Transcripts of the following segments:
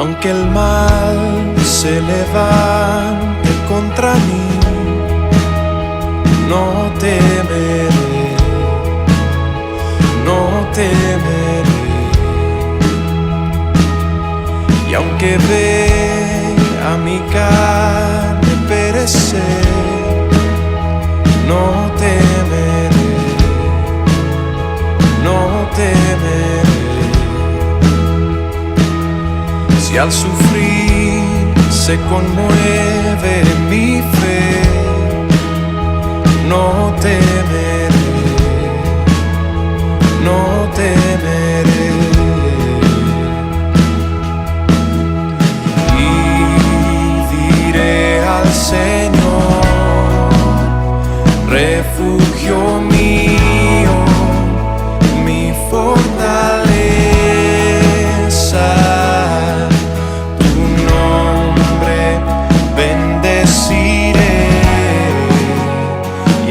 Aunque el mal se levante contra mí, no temeré, no temeré. Y aunque vea mi carne perecer, no temeré, no temeré. Si al sufrir se conmueve mi fe, no temeré, no temeré. Y diré al Señor, refugio mío, mi fortaleza.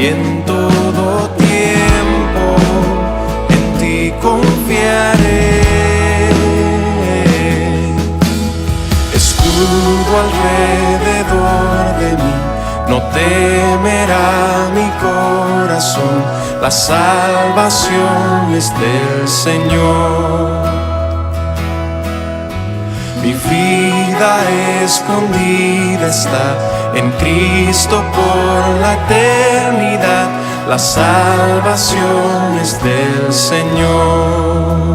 Y en todo tiempo en ti confiaré. Escudo alrededor de mí, no temerá mi corazón. La salvación es del Señor. Mi vida escondida está en Cristo por la eternidad. La salvación es del Señor.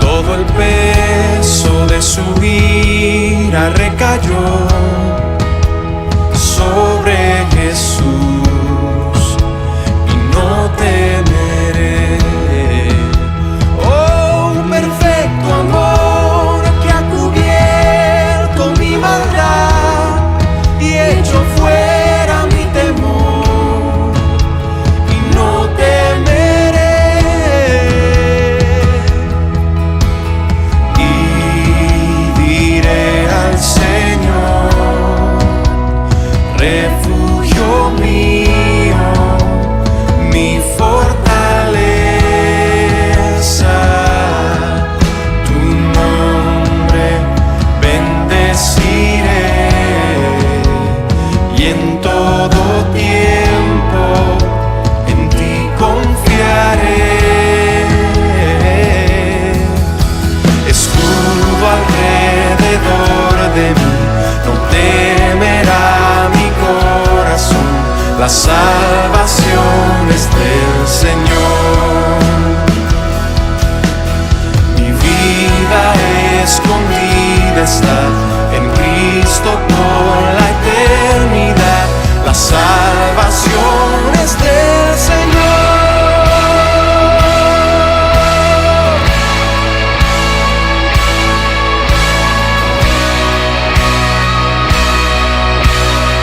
Todo el peso de su ira recayó sobre Jesús y no temeré. Oh, perfecto amor que ha cubierto mi maldad y hecho fuera mi temor y no temeré. Y diré al Señor, refugio mío, mi fortaleza. Tu nombre bendeciré y en todo tiempo en ti confiaré. Escudo alrededor de mí, no temerá mi corazón. La salvación es del Señor. Mi vida escondida está en Cristo por la eternidad. La salvación es del Señor.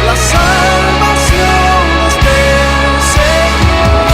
La salvación es del Señor.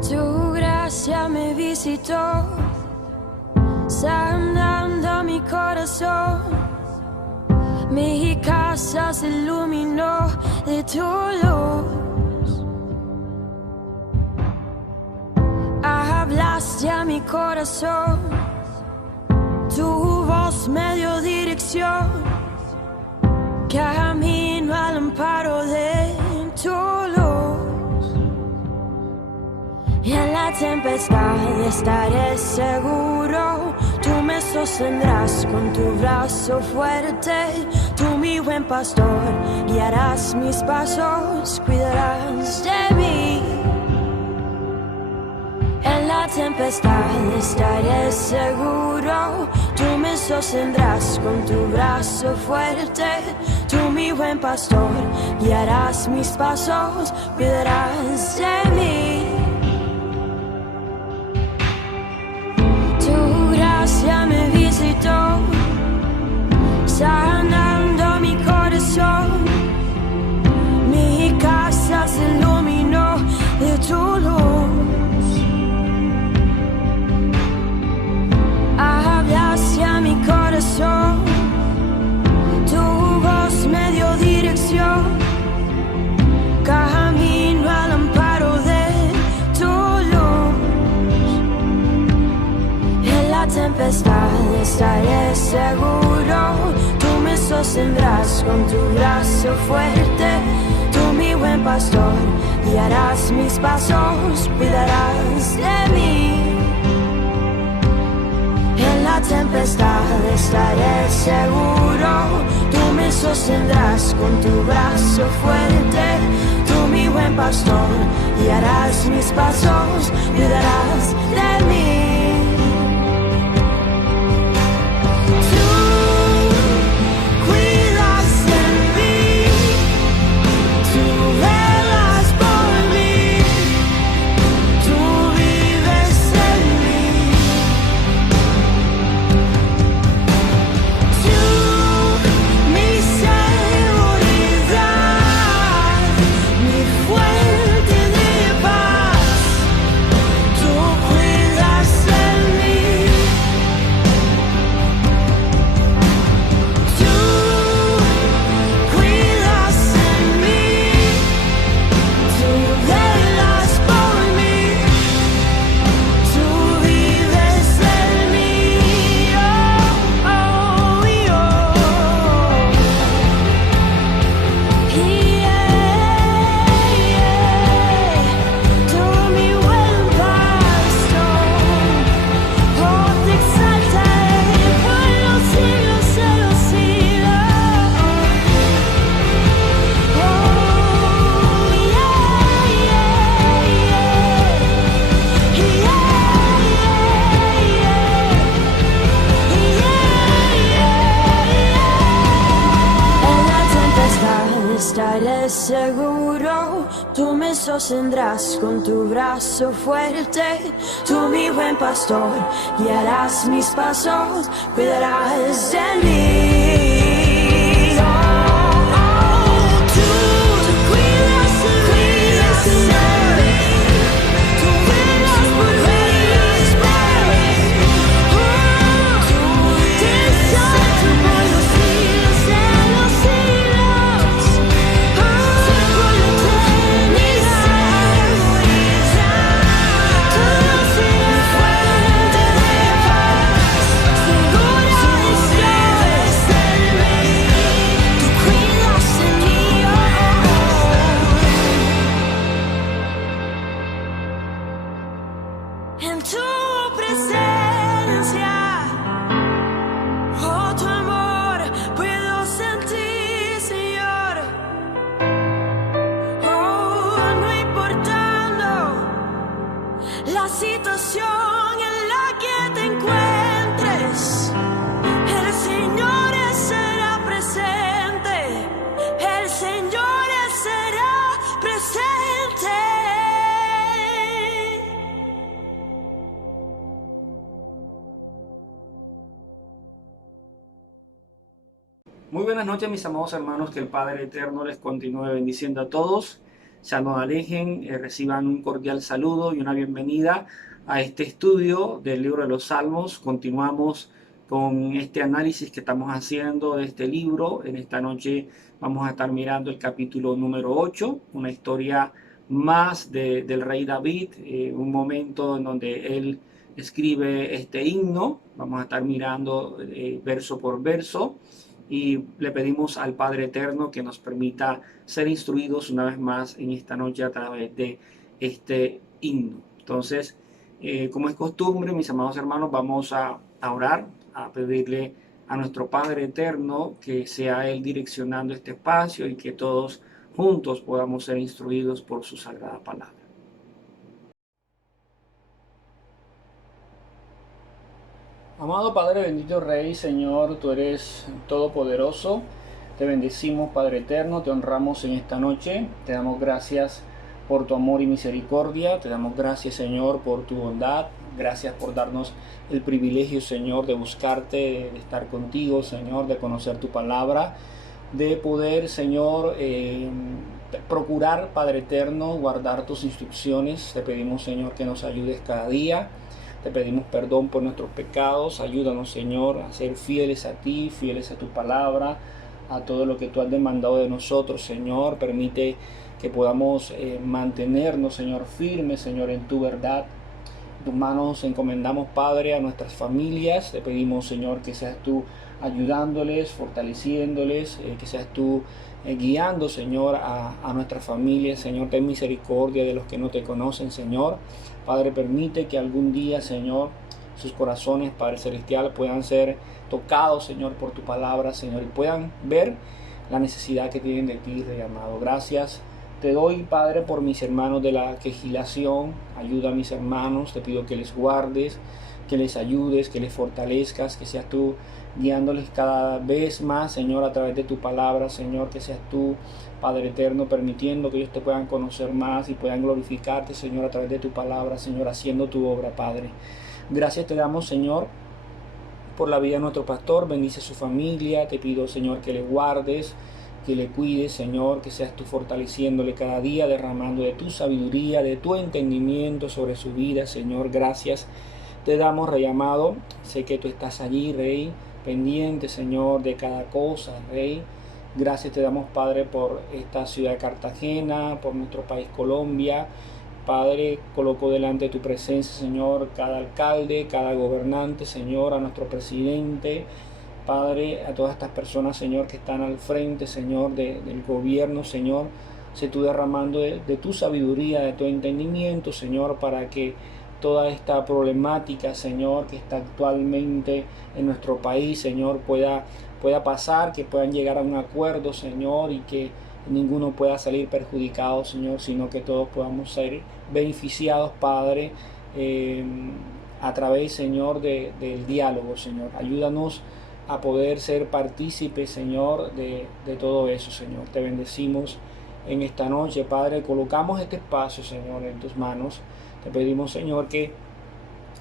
Tu gracia me visitó, sanando mi corazón. Mi casa se iluminó de tu luz. Hablaste a mi corazón, tu voz me dio dirección. Camino al amparo de tu luz. Y en la tempestad estaré seguro. Tú me sostendrás con tu brazo fuerte. Tú, mi buen pastor, guiarás mis pasos, cuidarás de mí. En la tempestad estaré seguro. Tú me sostendrás con tu brazo fuerte. Tú, mi buen pastor, guiarás mis pasos, cuidarás de mí. Tu gracia me visitó, sanando mi corazón. Mi casa se iluminó de tu luz. Hablaste a mi corazón, tu voz me dio dirección. Camino al amparo de tu luz. En la tempestad estaré seguro. Tú me sostendrás con tu brazo fuerte. Tú, mi buen pastor, guiarás mis pasos, cuidarás de mí. En la tempestad estaré seguro. Tú me sostendrás con tu brazo fuerte. Tú, mi buen pastor, guiarás mis pasos, cuidarás de mí. Tú cuidas de mí. Tú velas por mí. Tú vives en mí. Tú, mi seguridad, mi fuente de paz. Tú cuidas de mí. Tú cuidas de mí. Tú velas por mí. Tú vives en mí. Oh, oh, Tú, mi buen pastor, oh, te exaltaré por los siglos de los siglos. Oh, En la tempestad estaré seguro. Tú me sostendrás con tu brazo fuerte. Tú, mi buen pastor, guiarás mis pasos, cuidarás de mí. Oh, oh, tú cuidas de mí. Tú velas por mí. Te exalto por los siglos de los siglos. Por la eternidad. Tú serás mi fuente de paz. Segura vives en mí. Tú cuidas de mí. En tu presencia, oh, tu amor puedo sentir, Señor. Oh, no importando la situación en la que te encuentres, el Señor será presente. El Señor será presente. Muy buenas noches, mis amados hermanos, que el Padre Eterno les continúe bendiciendo a todos. ya no alejen, reciban un cordial saludo y una bienvenida a este estudio del libro de los Salmos. Continuamos con este análisis que estamos haciendo de este libro. En esta noche vamos a estar mirando el capítulo número 8, una historia más del rey David, un momento en donde él escribe este himno. Vamos a estar mirando verso por verso y le pedimos al Padre Eterno que nos permita ser instruidos una vez más en esta noche a través de este himno. Entonces, como es costumbre, mis amados hermanos, vamos a orar, a pedirle a nuestro Padre Eterno que sea Él direccionando este espacio y que todos juntos podamos ser instruidos por su sagrada palabra. Amado Padre, bendito Rey, Señor, tú eres todopoderoso. Te bendecimos, Padre eterno, te honramos en esta noche. Te damos gracias por tu amor y misericordia. Te damos gracias, Señor, por tu bondad. Gracias por darnos el privilegio, Señor, de buscarte, de estar contigo, Señor, de conocer tu palabra, de poder, Señor, procurar, Padre eterno, guardar tus instrucciones. Te pedimos, Señor, que nos ayudes cada día. Te pedimos perdón por nuestros pecados. Ayúdanos, Señor, a ser fieles a ti, fieles a tu palabra, a todo lo que tú has demandado de nosotros, Señor. Permite que podamos mantenernos, Señor, firmes, Señor, en tu verdad. En tus manos encomendamos, Padre, a nuestras familias. Te pedimos, Señor, que seas tú ayudándoles, fortaleciéndoles, que seas tú guiando, Señor, a nuestras familias. Señor, ten misericordia de los que no te conocen, Señor. Padre, permite que algún día, Señor, sus corazones, Padre Celestial, puedan ser tocados, Señor, por tu palabra, Señor, y puedan ver la necesidad que tienen de ti, Rey amado. Gracias te doy, Padre, por mis hermanos de la quejilación. Ayuda a mis hermanos, te pido que les guardes, que les ayudes, que les fortalezcas, que seas tú guiándoles cada vez más, Señor, a través de tu palabra, Señor, que seas tú, Padre eterno, permitiendo que ellos te puedan conocer más y puedan glorificarte, Señor, a través de tu palabra, Señor, haciendo tu obra, Padre. Gracias te damos, Señor, por la vida de nuestro pastor. Bendice a su familia. Te pido, Señor, que le guardes, que le cuides, Señor, que seas tú fortaleciéndole cada día, derramando de tu sabiduría, de tu entendimiento sobre su vida, Señor. Gracias te damos, Rey amado. Sé que tú estás allí, Rey, pendiente, Señor, de cada cosa, Rey. Gracias te damos, Padre, por esta ciudad de Cartagena, por nuestro país Colombia. Padre, coloco delante de tu presencia, Señor, cada alcalde, cada gobernante, Señor, a nuestro presidente, Padre, a todas estas personas, Señor, que están al frente, Señor, del gobierno, Señor. Sé tú derramando de tu sabiduría, de tu entendimiento, Señor, para que toda esta problemática, Señor, que está actualmente en nuestro país, Señor, pueda pasar, que puedan llegar a un acuerdo, Señor, y que ninguno pueda salir perjudicado, Señor, sino que todos podamos ser beneficiados, Padre, a través, Señor, del diálogo, Señor. Ayúdanos a poder ser partícipes, Señor, de todo eso, Señor. Te bendecimos en esta noche, Padre. Colocamos este espacio, Señor, en tus manos. Te pedimos, Señor, que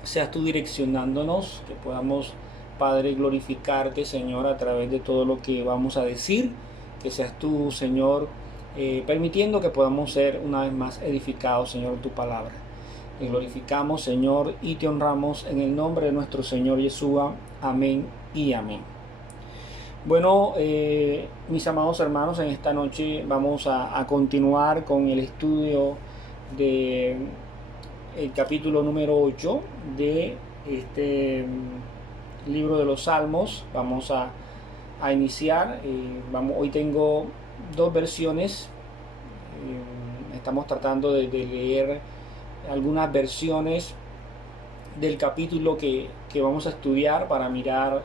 seas tú direccionándonos, que podamos, Padre, glorificarte, Señor, a través de todo lo que vamos a decir. Que seas tú, Señor, permitiendo que podamos ser una vez más edificados, Señor, en tu palabra. Te glorificamos, Señor, y te honramos en el nombre de nuestro Señor Yeshua. Amén y amén. Bueno, mis amados hermanos, en esta noche vamos a continuar con el estudio de el capítulo número 8 de este libro de los Salmos. Vamos a iniciar. Hoy tengo dos versiones. Estamos tratando de leer algunas versiones del capítulo que vamos a estudiar para mirar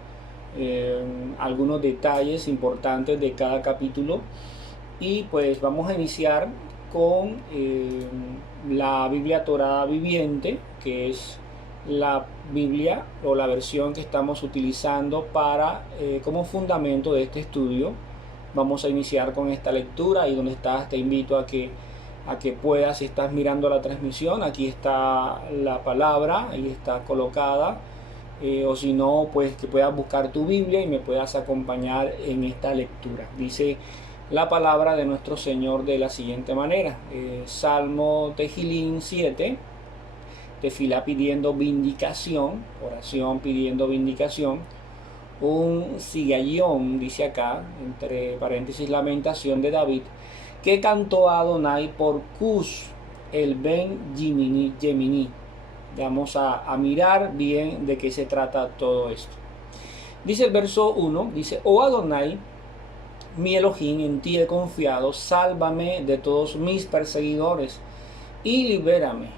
algunos detalles importantes de cada capítulo. Y pues vamos a iniciar con la Biblia Torá Viviente, que es la Biblia o la versión que estamos utilizando para como fundamento de este estudio. Vamos a iniciar con esta lectura. Ahí donde estás, te invito a que puedas, si estás mirando la transmisión, aquí está la palabra, ahí está colocada, o si no, pues que puedas buscar tu Biblia y me puedas acompañar en esta lectura. Dice la palabra de nuestro Señor de la siguiente manera. Salmo Tejilín 7, tefilá pidiendo vindicación, oración pidiendo vindicación. Un sigayón, dice acá, entre paréntesis, lamentación de David, que cantó a Adonai por Cus, el Ben Yemini. Vamos a mirar bien de qué se trata todo esto. Dice el verso 1, dice: Oh Adonai, mi Elohim, en ti he confiado, sálvame de todos mis perseguidores y libérame.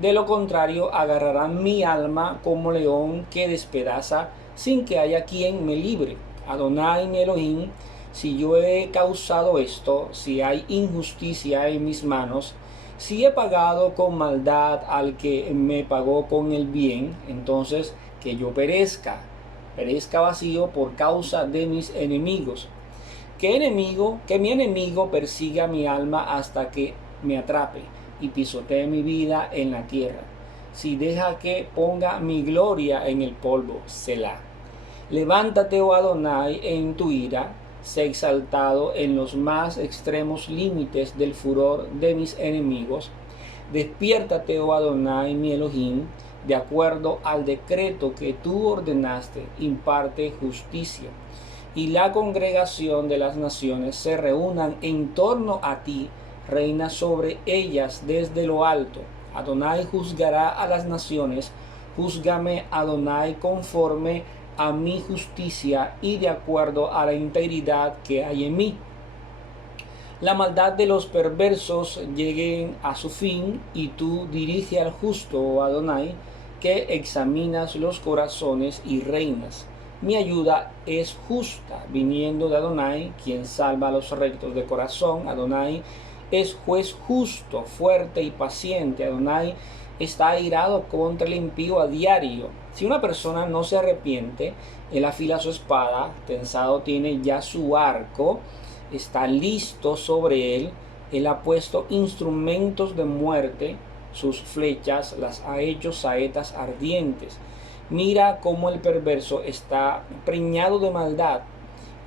De lo contrario, agarrarán mi alma como león que despedaza, sin que haya quien me libre. Adonai, mi Elohim, si yo he causado esto, si hay injusticia en mis manos, si he pagado con maldad al que me pagó con el bien, entonces que yo perezca vacío por causa de mis enemigos. Que mi enemigo persiga mi alma hasta que me atrape y pisotee mi vida en la tierra. Si deja que ponga mi gloria en el polvo, Selah. Levántate, oh Adonai, en tu ira, sé exaltado en los más extremos límites del furor de mis enemigos. Despiértate, oh Adonai, mi Elohim, de acuerdo al decreto que tú ordenaste, imparte justicia. Y la congregación de las naciones se reúnan en torno a ti, reina sobre ellas desde lo alto. Adonai juzgará a las naciones, júzgame, Adonai, conforme a mi justicia y de acuerdo a la integridad que hay en mí. La maldad de los perversos lleguen a su fin, y tú dirige al justo, oh Adonai, que examinas los corazones y reinas. Mi ayuda es justa, viniendo de Adonai, quien salva a los rectos de corazón. Adonai es juez justo, fuerte y paciente. Adonai está airado contra el impío a diario. Si una persona no se arrepiente, él afila su espada, tensado tiene ya su arco, está listo sobre él. Él ha puesto instrumentos de muerte, sus flechas las ha hecho saetas ardientes. Mira cómo el perverso está preñado de maldad.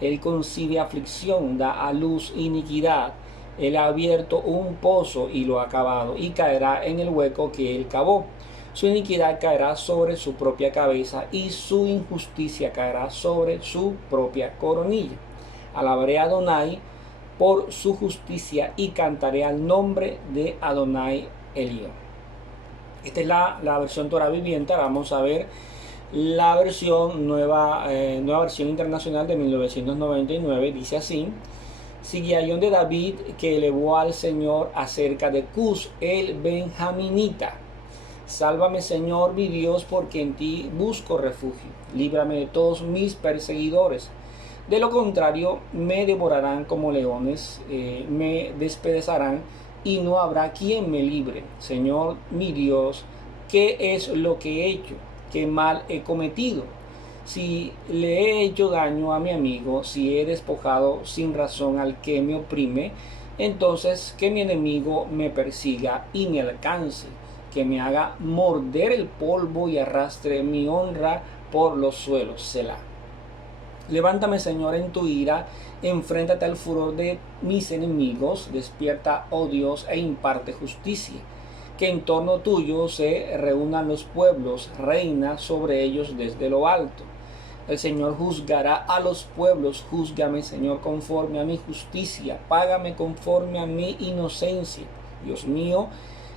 Él concibe aflicción, da a luz iniquidad. Él ha abierto un pozo y lo ha cavado, y caerá en el hueco que él cavó. Su iniquidad caerá sobre su propia cabeza, y su injusticia caerá sobre su propia coronilla. Alabaré a Adonai por su justicia, y cantaré al nombre de Adonai Elión. Esta es la versión Torah viviente. Vamos a ver la versión nueva versión internacional de 1999. Dice así: Sigayón de David, que elevó al Señor acerca de Cus, el benjaminita. Sálvame, Señor mi Dios, porque en ti busco refugio. Líbrame de todos mis perseguidores. De lo contrario, me devorarán como leones, me despedazarán, y no habrá quien me libre. Señor mi Dios, ¿qué es lo que he hecho? ¿Qué mal he cometido? Si le he hecho daño a mi amigo, si he despojado sin razón al que me oprime, entonces que mi enemigo me persiga y me alcance, que me haga morder el polvo y arrastre mi honra por los suelos. Selah. Levántame, Señor, en tu ira, enfréntate al furor de mis enemigos, despierta, oh Dios, e imparte justicia. Que en torno tuyo se reúnan los pueblos, reina sobre ellos desde lo alto. El Señor juzgará a los pueblos. Júzgame, Señor, conforme a mi justicia, págame conforme a mi inocencia. Dios mío,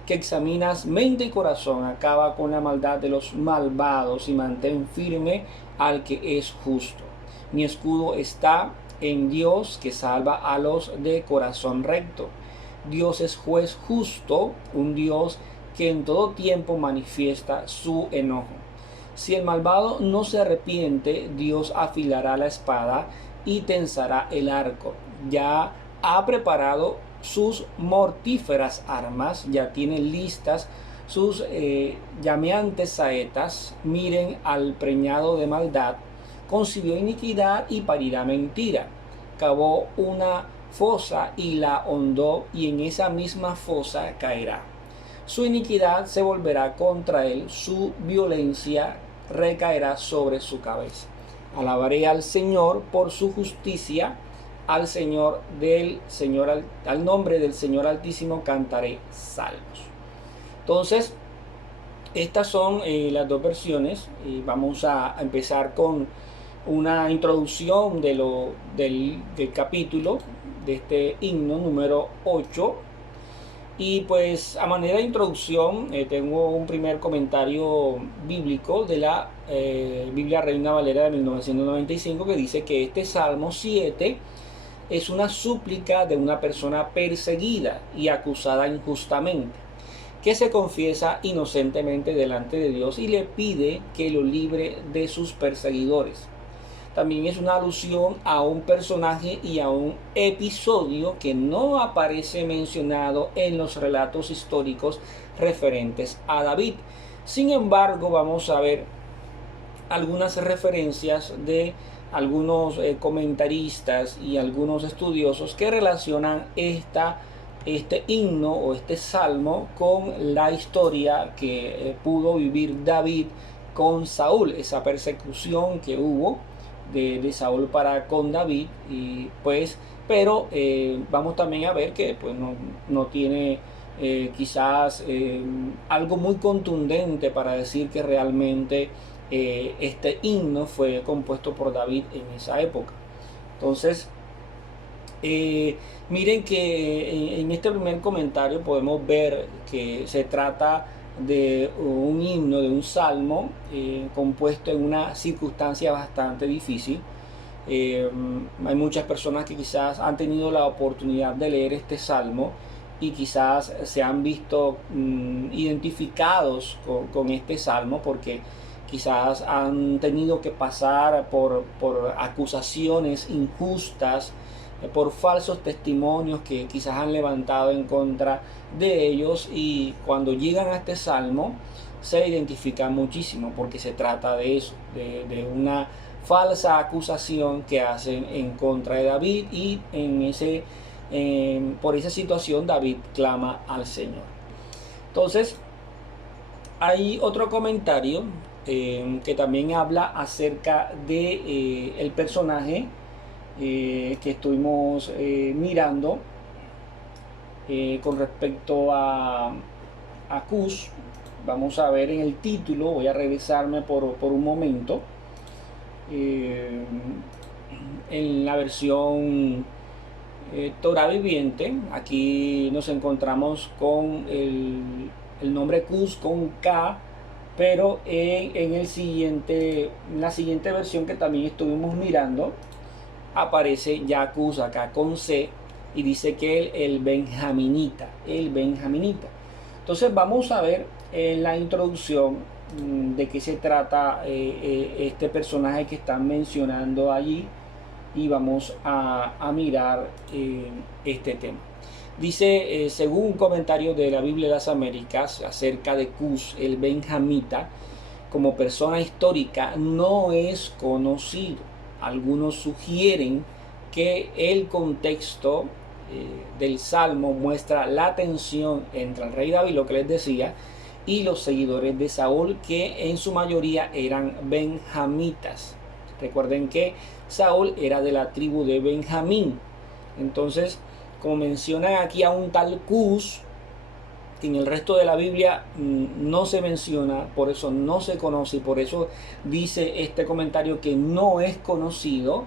que examinas mente y corazón, acaba con la maldad de los malvados y mantén firme al que es justo. Mi escudo está en Dios, que salva a los de corazón recto. Dios es juez justo, un Dios que en todo tiempo manifiesta su enojo. Si el malvado no se arrepiente, Dios afilará la espada y tensará el arco. Ya ha preparado sus mortíferas armas, ya tiene listas sus llameantes saetas. Miren al preñado de maldad, concibió iniquidad y parirá mentira. Cavó una fosa y la hondó, y en esa misma fosa caerá. Su iniquidad se volverá contra él, su violencia recaerá sobre su cabeza. Alabaré al Señor por su justicia, al Señor al nombre del Señor Altísimo cantaré salmos. Entonces, estas son las dos versiones. Vamos a empezar con una introducción del capítulo de este himno número 8. Y pues a manera de introducción tengo un primer comentario bíblico de la Biblia Reina Valera de 1995, que dice que este Salmo 7 es una súplica de una persona perseguida y acusada injustamente, que se confiesa inocentemente delante de Dios y le pide que lo libre de sus perseguidores. También es una alusión a un personaje y a un episodio que no aparece mencionado en los relatos históricos referentes a David. Sin embargo, vamos a ver algunas referencias de algunos comentaristas y algunos estudiosos que relacionan este himno o este salmo con la historia que pudo vivir David con Saúl, esa persecución que hubo de Saúl para con David. Y pues, pero vamos también a ver que pues no tiene quizás algo muy contundente para decir que realmente este himno fue compuesto por David en esa época. Entonces, miren que en este primer comentario podemos ver que se trata de un himno, de un salmo compuesto en una circunstancia bastante difícil. Hay muchas personas que quizás han tenido la oportunidad de leer este salmo y quizás se han visto identificados con este salmo, porque quizás han tenido que pasar por acusaciones injustas, por falsos testimonios que quizás han levantado en contra de ellos, y cuando llegan a este salmo se identifican muchísimo, porque se trata de eso, de una falsa acusación que hacen en contra de David, y por esa situación David clama al Señor. Entonces, hay otro comentario que también habla acerca de el personaje que estuvimos mirando con respecto a Cus. Vamos a ver en el título, voy a regresarme por un momento, en la versión Torah viviente. Aquí nos encontramos con el nombre Cus con K, pero en la siguiente versión que también estuvimos mirando aparece ya Cus acá con C, y dice que el benjaminita. Entonces vamos a ver en la introducción de qué se trata este personaje que están mencionando allí, y vamos a mirar este tema. Dice, según un comentario de la Biblia de las Américas acerca de Cus, el benjamita, como persona histórica no es conocido. Algunos sugieren que el contexto del Salmo muestra la tensión entre el rey David, lo que les decía, y los seguidores de Saúl, que en su mayoría eran benjamitas. Recuerden que Saúl era de la tribu de Benjamín. Entonces, como mencionan aquí a un tal Cus, en el resto de la Biblia no se menciona, por eso no se conoce, y por eso dice este comentario que no es conocido.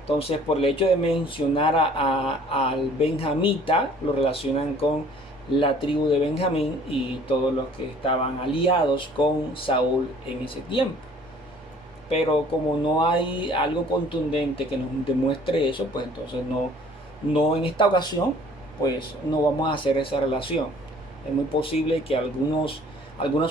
Entonces, por el hecho de mencionar al benjamita, lo relacionan con la tribu de Benjamín y todos los que estaban aliados con Saúl en ese tiempo. Pero como no hay algo contundente que nos demuestre eso, pues entonces no en esta ocasión, pues no vamos a hacer esa relación. Es muy posible que algunas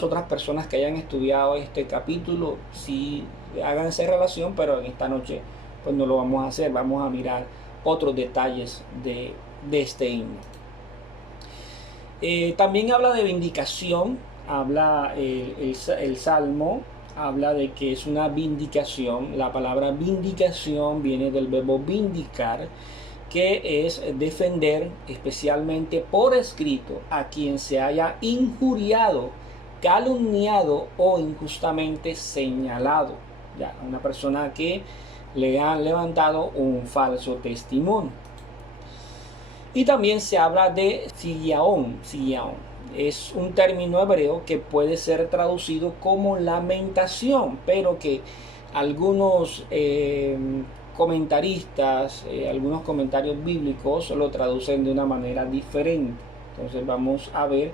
otras personas que hayan estudiado este capítulo sí hagan esa relación, pero en esta noche pues no lo vamos a hacer. Vamos a mirar otros detalles de este himno. También habla de vindicación, habla el Salmo, habla de que es una vindicación. La palabra vindicación viene del verbo vindicar, que es defender, especialmente por escrito, a quien se haya injuriado, calumniado o injustamente señalado. Ya, una persona que le han levantado un falso testimonio. Y también se habla de sillaón. Es un término hebreo que puede ser traducido como lamentación, pero que algunos comentaristas, algunos comentarios bíblicos lo traducen de una manera diferente. Entonces vamos a ver,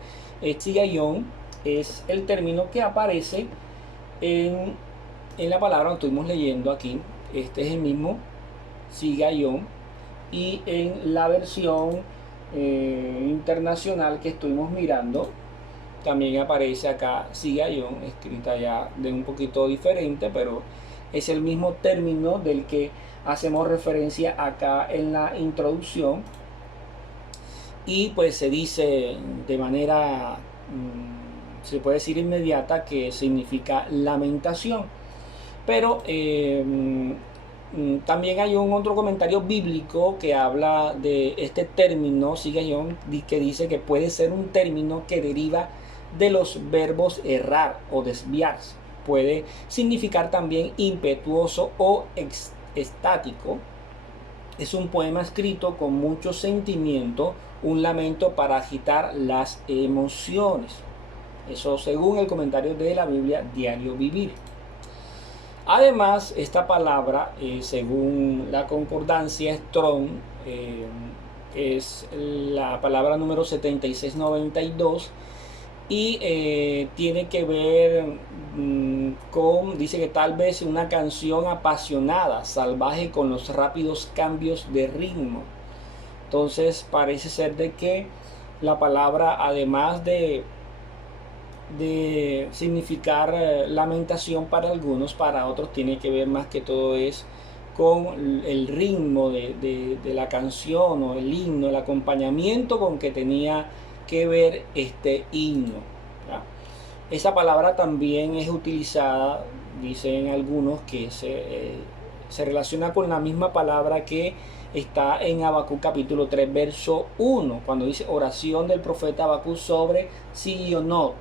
sillaón es el término que aparece en la palabra que estuvimos leyendo aquí. Este es el mismo sillaón, y en la versión internacional que estuvimos mirando también aparece acá sillaón, escrita ya de un poquito diferente, pero es el mismo término del que hacemos referencia acá en la introducción. Y pues se dice de manera, se puede decir inmediata, que significa lamentación. Pero también hay un otro comentario bíblico que habla de este término, sillaón, que dice que puede ser un término que deriva de los verbos errar o desviarse. Puede significar también impetuoso o estático. Es un poema escrito con mucho sentimiento, un lamento para agitar las emociones. Eso según el comentario de la Biblia Diario Vivir. Además, esta palabra, según la concordancia Strong, es la palabra número 7692 y tiene que ver con, dice que tal vez una canción apasionada, salvaje, con los rápidos cambios de ritmo. Entonces parece ser de que la palabra, además de significar lamentación para algunos, para otros tiene que ver más que todo es con el ritmo de la canción o el himno, el acompañamiento con que tenía que ver este himno, ¿ya? Esa palabra también es utilizada, dicen algunos, que se relaciona con la misma palabra que está en Habacuc capítulo 3 verso 1, cuando dice oración del profeta Habacuc sobre Sionot.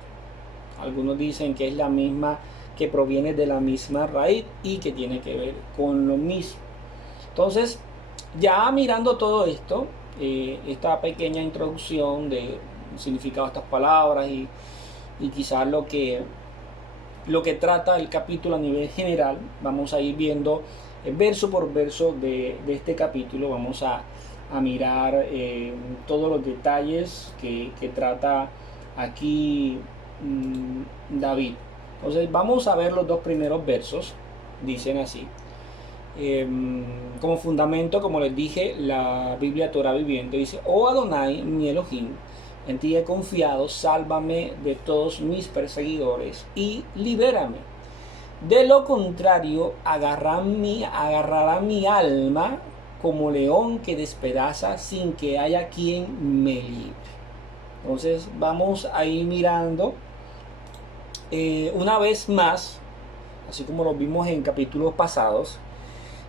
Algunos dicen que es la misma, que proviene de la misma raíz y que tiene que ver con lo mismo. Entonces, ya mirando todo esto, esta pequeña introducción de significado de estas palabras y quizás lo que trata el capítulo a nivel general, vamos a ir viendo verso por verso de este capítulo. Vamos a mirar todos los detalles que trata aquí David. Entonces vamos a ver los dos primeros versos. Dicen así, como fundamento, como les dije, la Biblia Torah Viviente dice: Oh Adonai, mi Elohim, en ti he confiado, sálvame de todos mis perseguidores y libérame. De lo contrario, agarrará mi alma como león que despedaza sin que haya quien me libre. Entonces vamos a ir mirando una vez más, así como lo vimos en capítulos pasados.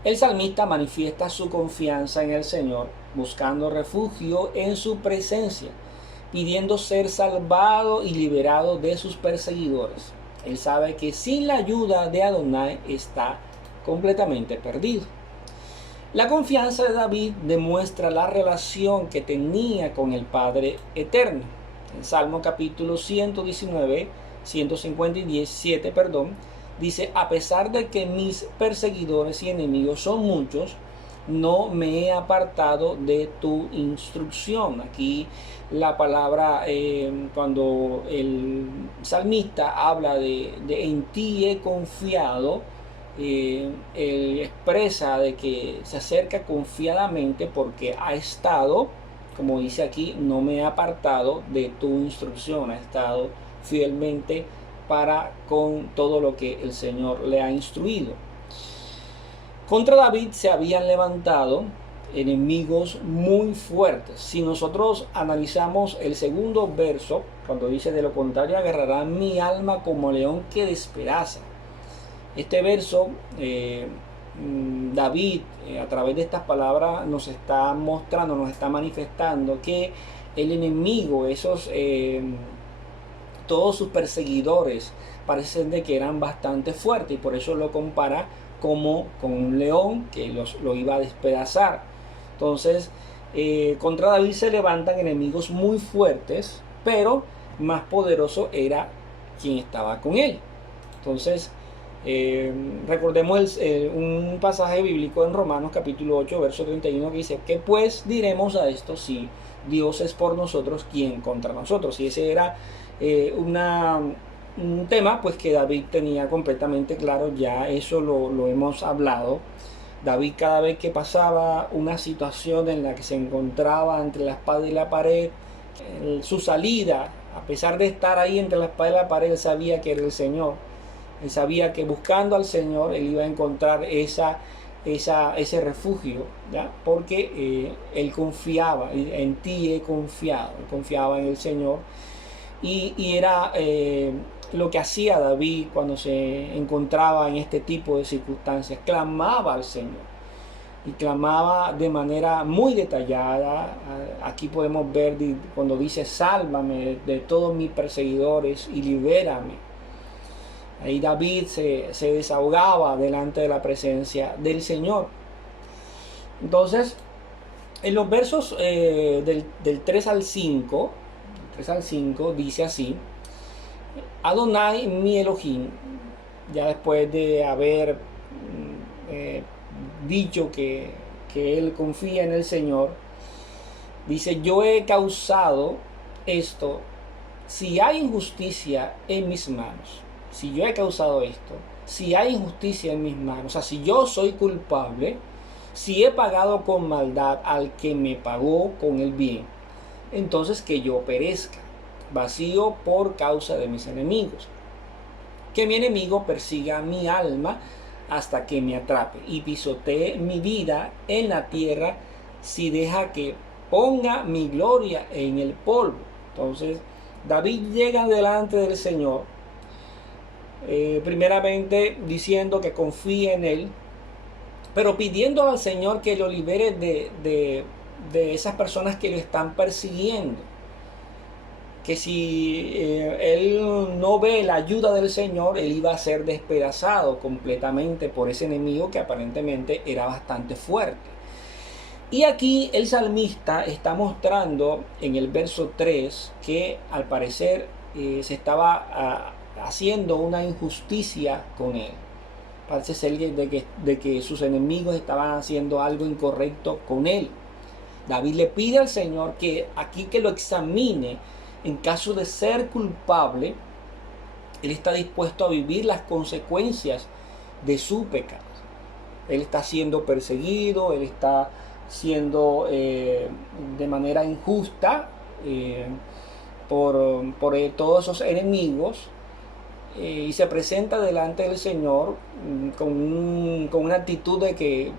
El salmista manifiesta su confianza en el Señor, buscando refugio en su presencia, pidiendo ser salvado y liberado de sus perseguidores. Él sabe que sin la ayuda de Adonai está completamente perdido. La confianza de David demuestra la relación que tenía con el Padre Eterno. En Salmo capítulo 119, 157, dice: a pesar de que mis perseguidores y enemigos son muchos, no me he apartado de tu instrucción. Aquí la palabra, cuando el salmista habla de en ti he confiado, él expresa de que se acerca confiadamente porque ha estado, como dice aquí, no me he apartado de tu instrucción, ha estado fielmente para con todo lo que el Señor le ha instruido. Contra David se habían levantado enemigos muy fuertes. Si nosotros analizamos el segundo verso, cuando dice: de lo contrario agarrará mi alma como león que despedaza. Este verso, David, a través de estas palabras, nos está mostrando, nos está manifestando que el enemigo, todos sus perseguidores, parecen de que eran bastante fuertes, y por eso lo compara como con un león que lo iba a despedazar. Entonces, contra David se levantan enemigos muy fuertes, pero más poderoso era quien estaba con él. Entonces, recordemos un pasaje bíblico en Romanos capítulo 8, verso 31, que dice: ¿qué pues diremos a esto? Si Dios es por nosotros, ¿quién contra nosotros? Y ese era un tema pues que David tenía completamente claro. Ya eso lo hemos hablado. David, cada vez que pasaba una situación en la que se encontraba entre la espada y la pared, su salida, a pesar de estar ahí entre la espada y la pared, él sabía que era el Señor. Él sabía que buscando al Señor él iba a encontrar ese refugio, ¿ya? Porque él confiaba, en ti he confiado, él confiaba en el Señor. Y era lo que hacía David cuando se encontraba en este tipo de circunstancias: clamaba al Señor, y clamaba de manera muy detallada. Aquí podemos ver cuando dice: sálvame de todos mis perseguidores y libérame. Ahí David se desahogaba delante de la presencia del Señor. Entonces, en los versos del 3 al 5, dice así: Adonai mi Elohim, ya después de haber dicho que él confía en el Señor, dice: yo he causado esto, si hay injusticia en mis manos. Si yo he causado esto, si hay injusticia en mis manos, o sea, si yo soy culpable, si he pagado con maldad al que me pagó con el bien, entonces que yo perezca, vacío por causa de mis enemigos. Que mi enemigo persiga mi alma hasta que me atrape y pisotee mi vida en la tierra, si deja que ponga mi gloria en el polvo. Entonces, David llega delante del Señor, primeramente diciendo que confía en él, pero pidiendo al Señor que lo libere de esas personas que lo están persiguiendo. Que si él no ve la ayuda del Señor, él iba a ser despedazado completamente por ese enemigo que aparentemente era bastante fuerte. Y aquí el salmista está mostrando en el verso 3 que al parecer se estaba haciendo una injusticia con él. Parece ser de que sus enemigos estaban haciendo algo incorrecto con él. David le pide al Señor que aquí que lo examine. En caso de ser culpable, él está dispuesto a vivir las consecuencias de su pecado. Él está siendo perseguido, él está siendo de manera injusta por todos esos enemigos, y se presenta delante del Señor con una actitud de que,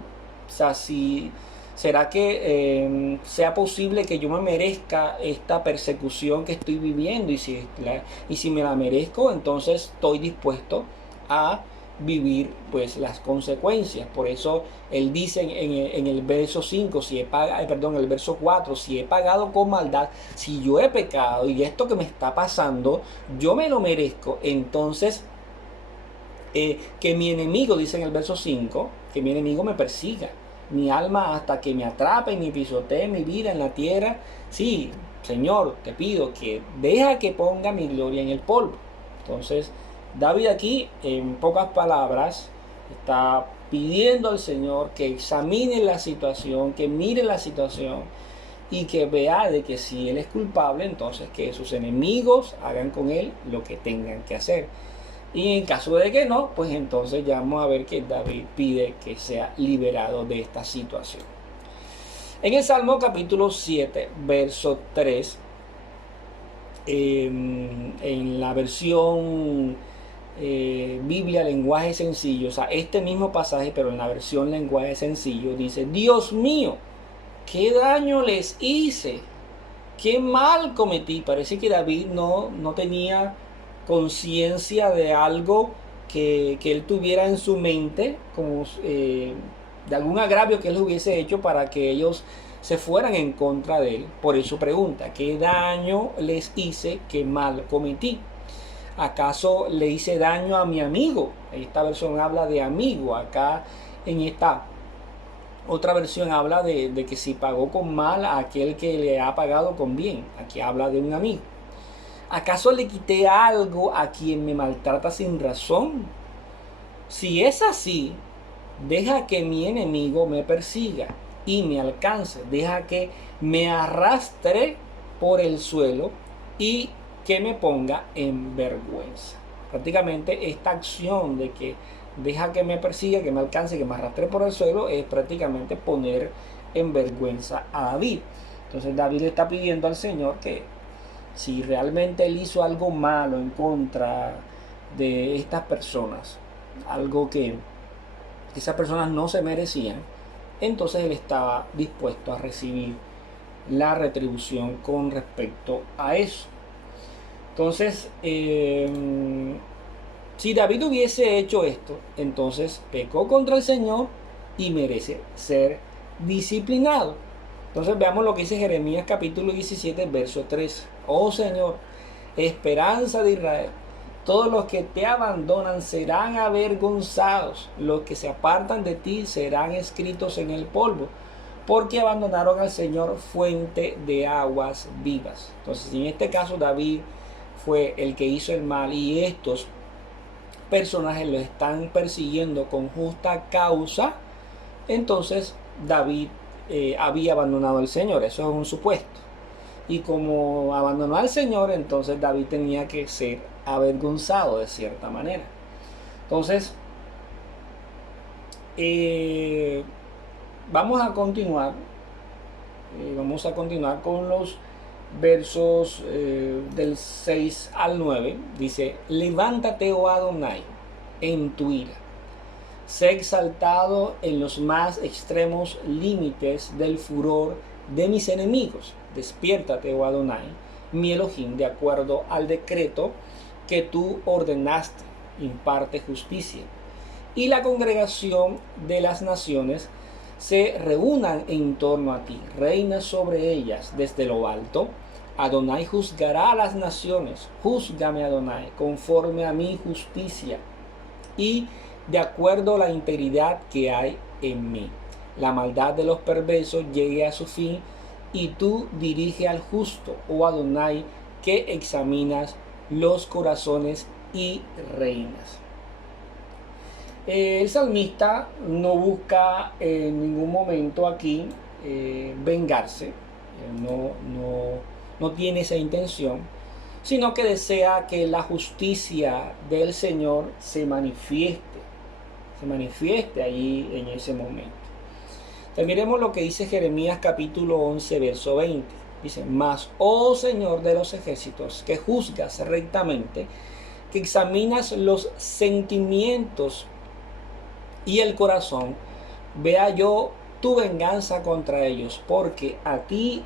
o sea, si ¿será que sea posible que yo me merezca esta persecución que estoy viviendo? Y si me la merezco, entonces estoy dispuesto a vivir pues las consecuencias. Por eso él dice en el verso 5, el verso 4: si he pagado con maldad, si yo he pecado y esto que me está pasando yo me lo merezco, entonces que mi enemigo, dice en el verso 5, que mi enemigo me persiga mi alma hasta que me atrape y me pisotee mi vida en la tierra. Sí, Señor, te pido que deja que ponga mi gloria en el polvo. Entonces, David aquí, en pocas palabras, está pidiendo al Señor que examine la situación, que mire la situación y que vea de que si él es culpable, entonces que sus enemigos hagan con él lo que tengan que hacer. Y en caso de que no, pues entonces ya vamos a ver que David pide que sea liberado de esta situación. En el Salmo capítulo 7, verso 3, en la versión Biblia lenguaje sencillo, o sea, este mismo pasaje, pero en la versión lenguaje sencillo, dice: Dios mío, ¿qué daño les hice? ¿Qué mal cometí? Parece que David no tenía conciencia de algo que él tuviera en su mente, como de algún agravio que él hubiese hecho para que ellos se fueran en contra de él. Por eso pregunta: ¿qué daño les hice? ¿Qué mal cometí? ¿Acaso le hice daño a mi amigo? Esta versión habla de amigo. Acá en esta otra versión habla de que si pagó con mal a aquel que le ha pagado con bien. Aquí habla de un amigo. ¿Acaso le quité algo a quien me maltrata sin razón? Si es así, deja que mi enemigo me persiga y me alcance. Deja que me arrastre por el suelo y que me ponga en vergüenza. Prácticamente esta acción de que deja que me persiga, que me alcance, que me arrastre por el suelo, es prácticamente poner en vergüenza a David. Entonces David le está pidiendo al Señor que si realmente él hizo algo malo en contra de estas personas, algo que esas personas no se merecían, entonces él estaba dispuesto a recibir la retribución con respecto a eso. Entonces, si David hubiese hecho esto, entonces pecó contra el Señor y merece ser disciplinado. Entonces veamos lo que dice Jeremías capítulo 17, verso 3. Oh Señor, esperanza de Israel, todos los que te abandonan serán avergonzados, los que se apartan de ti serán escritos en el polvo, porque abandonaron al Señor, fuente de aguas vivas. Entonces, en este caso David fue el que hizo el mal y estos personajes lo están persiguiendo con justa causa, entonces David había abandonado al Señor. Eso es un supuesto. Y como abandonó al Señor, entonces David tenía que ser avergonzado de cierta manera. Entonces, vamos a continuar con los versos del 6 al 9. Dice: levántate, oh Adonai, en tu ira. Sé exaltado en los más extremos límites del furor de mis enemigos. Despiértate, oh Adonai, mi Elohim, de acuerdo al decreto que tú ordenaste, imparte justicia. Y la congregación de las naciones se reúnan en torno a ti. Reina sobre ellas desde lo alto. Adonai juzgará a las naciones. Júzgame, Adonai, conforme a mi justicia y de acuerdo a la integridad que hay en mí. La maldad de los perversos llegue a su fin y tú dirige al justo, oh Adonai, que examinas los corazones y reinas. El salmista no busca en ningún momento aquí vengarse, no tiene esa intención, sino que desea que la justicia del Señor se manifieste allí en ese momento. Miremos lo que dice Jeremías capítulo 11, verso 20. Dice: mas, oh Señor de los ejércitos, que juzgas rectamente, que examinas los sentimientos y el corazón, vea yo tu venganza contra ellos, porque a ti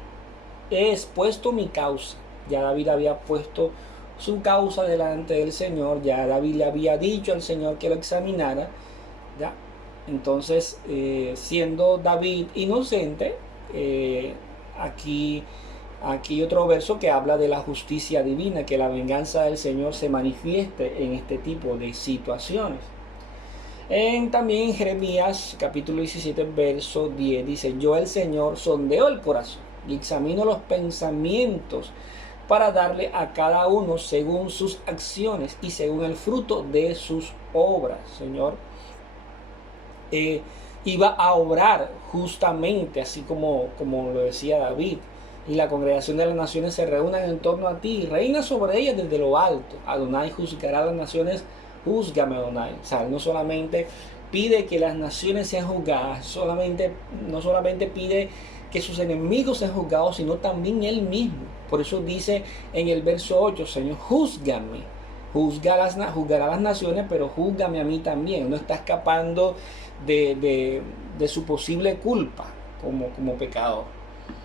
he expuesto mi causa. Ya David había puesto su causa delante del Señor, ya David le había dicho al Señor que lo examinara, ¿ya? Entonces, siendo David inocente, aquí otro verso que habla de la justicia divina, que la venganza del Señor se manifieste en este tipo de situaciones. También en Jeremías capítulo 17, verso 10 dice: yo el Señor sondeo el corazón y examino los pensamientos para darle a cada uno según sus acciones y según el fruto de sus obras. Señor iba a obrar justamente así como lo decía David. Y la congregación de las naciones se reúnan en torno a ti, reina sobre ellas desde lo alto. Adonai juzgará a las naciones. Júzgame, Adonai. O sea, no solamente pide que las naciones sean juzgadas, no solamente pide que sus enemigos sean juzgados, sino también él mismo. Por eso dice en el verso 8: Señor, júzgame. Juzgará a las naciones, pero júzgame a mí también. No está escapando de su posible culpa como pecador.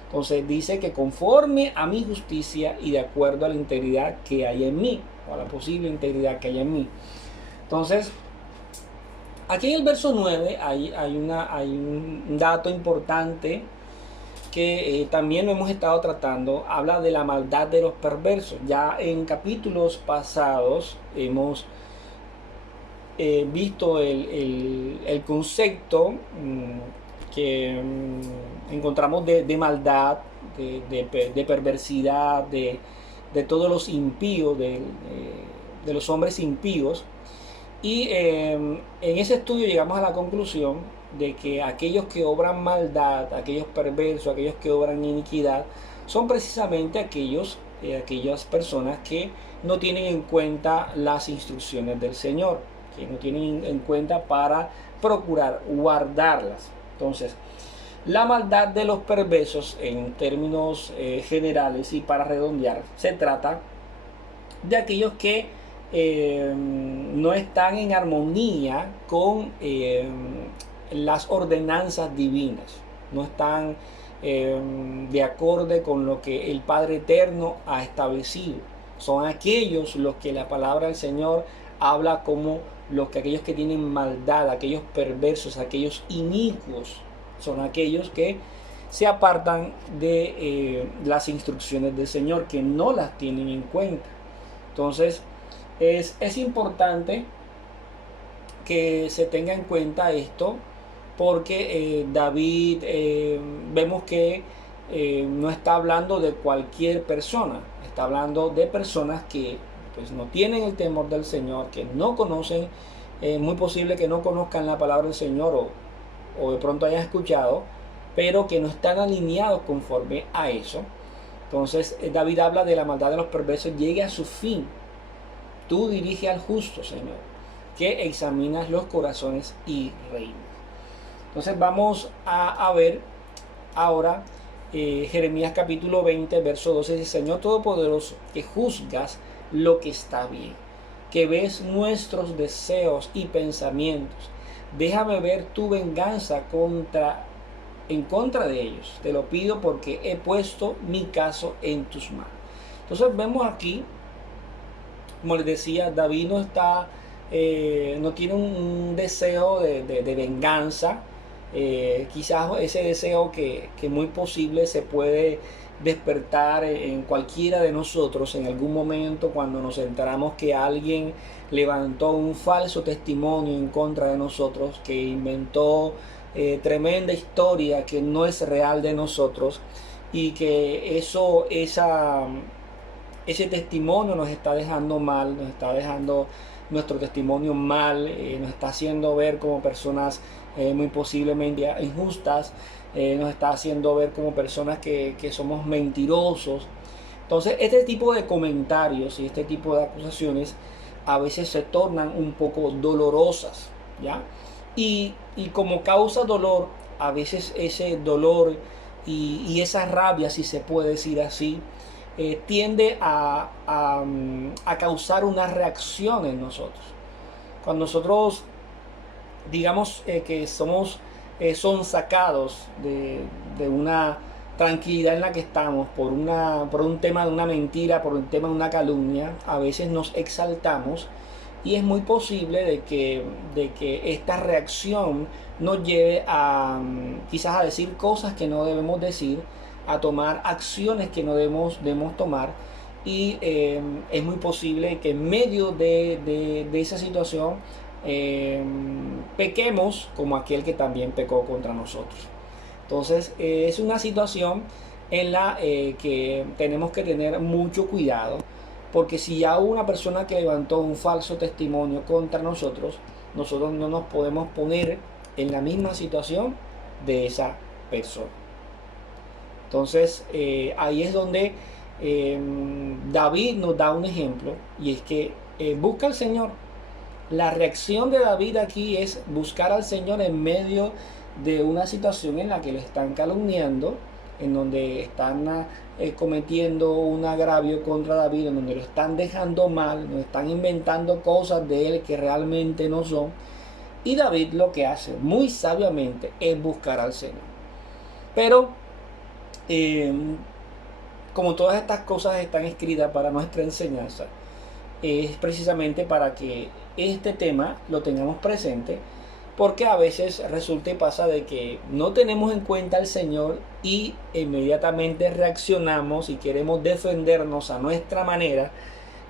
Entonces dice que conforme a mi justicia y de acuerdo a la integridad que hay en mí, o a la posible integridad que hay en mí. Entonces, aquí en el verso 9 hay un dato importante que también lo hemos estado tratando, habla de la maldad de los perversos. Ya en capítulos pasados hemos visto el concepto que encontramos de maldad, de perversidad, de todos los impíos, de los hombres impíos. Y en ese estudio llegamos a la conclusión de que aquellos que obran maldad, aquellos perversos, aquellos que obran iniquidad, son precisamente aquellas personas que no tienen en cuenta las instrucciones del Señor, que no tienen en cuenta para procurar guardarlas. Entonces, la maldad de los perversos, en términos generales y para redondear, se trata de aquellos que no están en armonía con las ordenanzas divinas, no están de acorde con lo que el Padre Eterno ha establecido. Son aquellos los que la palabra del Señor habla como aquellos que tienen maldad, aquellos perversos, aquellos inicuos. Son aquellos que se apartan de las instrucciones del Señor, que no las tienen en cuenta. Entonces es importante que se tenga en cuenta esto, porque David vemos que no está hablando de cualquier persona, está hablando de personas que pues no tienen el temor del Señor, que no conocen, muy posible que no conozcan la palabra del Señor o de pronto hayan escuchado, pero que no están alineados conforme a eso. Entonces David habla de la maldad de los perversos, llegue a su fin. Tú dirige al justo, Señor, que examinas los corazones y reinas. Entonces vamos a ver ahora Jeremías capítulo 20, verso 12, dice: Señor Todopoderoso, que juzgas lo que está bien, que ves nuestros deseos y pensamientos, déjame ver tu venganza en contra de ellos. Te lo pido porque he puesto mi caso en tus manos. Entonces vemos aquí, como les decía, David no tiene un deseo de venganza. Quizás ese deseo que muy posible se puede despertar en cualquiera de nosotros en algún momento, cuando nos enteramos que alguien levantó un falso testimonio en contra de nosotros, que inventó tremenda historia que no es real de nosotros, y que ese testimonio nos está dejando mal, nos está dejando nuestro testimonio mal, nos está haciendo ver como personas muy posiblemente injustas, nos está haciendo ver como personas que somos mentirosos. Entonces este tipo de comentarios y este tipo de acusaciones a veces se tornan un poco dolorosas, ¿ya? Y como causa dolor, a veces ese dolor y esa rabia, si se puede decir así, tiende a causar una reacción en nosotros. Cuando nosotros digamos que son sacados de una tranquilidad en la que estamos por un tema de una mentira, por un tema de una calumnia, a veces nos exaltamos, y es muy posible de que esta reacción nos lleve quizás a decir cosas que no debemos decir, a tomar acciones que no debemos tomar, y es muy posible que en medio de esa situación pequemos como aquel que también pecó contra nosotros. Entonces es una situación en la que tenemos que tener mucho cuidado, porque si ya hubo una persona que levantó un falso testimonio contra nosotros no nos podemos poner en la misma situación de esa persona. Entonces ahí es donde David nos da un ejemplo, y es que busca al Señor. La reacción de David aquí es buscar al Señor en medio de una situación en la que lo están calumniando, en donde están cometiendo un agravio contra David, en donde lo están dejando mal, nos están inventando cosas de él que realmente no son. Y David lo que hace muy sabiamente es buscar al Señor. Pero como todas estas cosas están escritas para nuestra enseñanza, es precisamente para que este tema lo tengamos presente porque a veces resulta y pasa de que no tenemos en cuenta al Señor y inmediatamente reaccionamos y queremos defendernos a nuestra manera,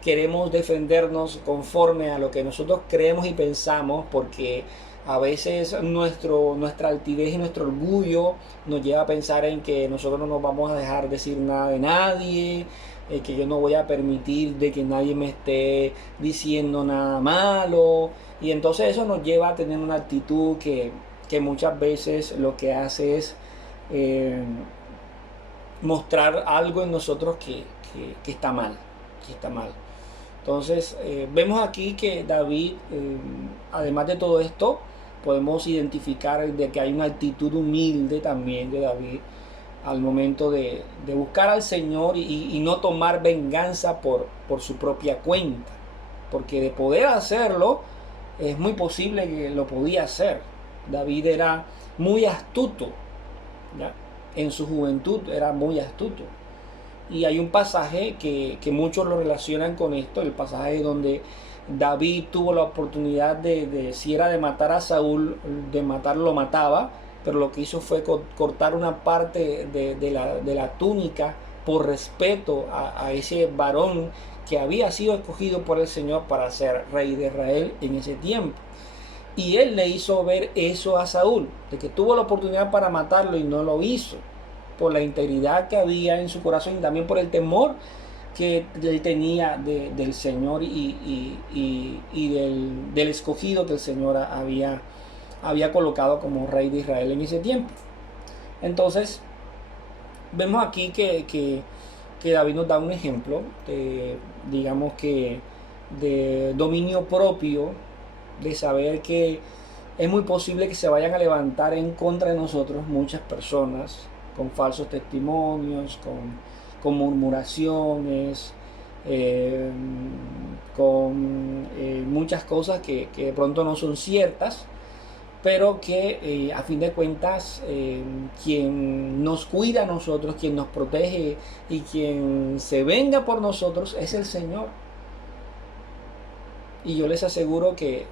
queremos defendernos conforme a lo que nosotros creemos y pensamos, porque a veces nuestra altivez y nuestro orgullo nos lleva a pensar en que nosotros no nos vamos a dejar decir nada de nadie, que yo no voy a permitir de que nadie me esté diciendo nada malo. Y entonces eso nos lleva a tener una actitud que muchas veces lo que hace es mostrar algo en nosotros que está mal, que está mal. Entonces vemos aquí que David, además de todo esto, podemos identificar de que hay una actitud humilde también de David al momento de buscar al Señor y no tomar venganza por su propia cuenta, porque de poder hacerlo es muy posible que lo podía hacer. David era muy astuto, ¿ya? En su juventud era muy astuto. Y hay un pasaje que muchos lo relacionan con esto, el pasaje donde David tuvo la oportunidad si era de matar a Saúl, de matarlo, lo mataba, pero lo que hizo fue cortar una parte de la túnica por respeto a ese varón que había sido escogido por el Señor para ser rey de Israel en ese tiempo. Y él le hizo ver eso a Saúl, de que tuvo la oportunidad para matarlo y no lo hizo, por la integridad que había en su corazón y también por el temor que él tenía del Señor y del escogido que el Señor había colocado como rey de Israel en ese tiempo. Entonces vemos aquí que David nos da un ejemplo digamos que de dominio propio, de saber que es muy posible que se vayan a levantar en contra de nosotros muchas personas con falsos testimonios, con murmuraciones, con muchas cosas que de pronto no son ciertas, pero que a fin de cuentas quien nos cuida a nosotros, quien nos protege y quien se venga por nosotros es el Señor. Y yo les aseguro que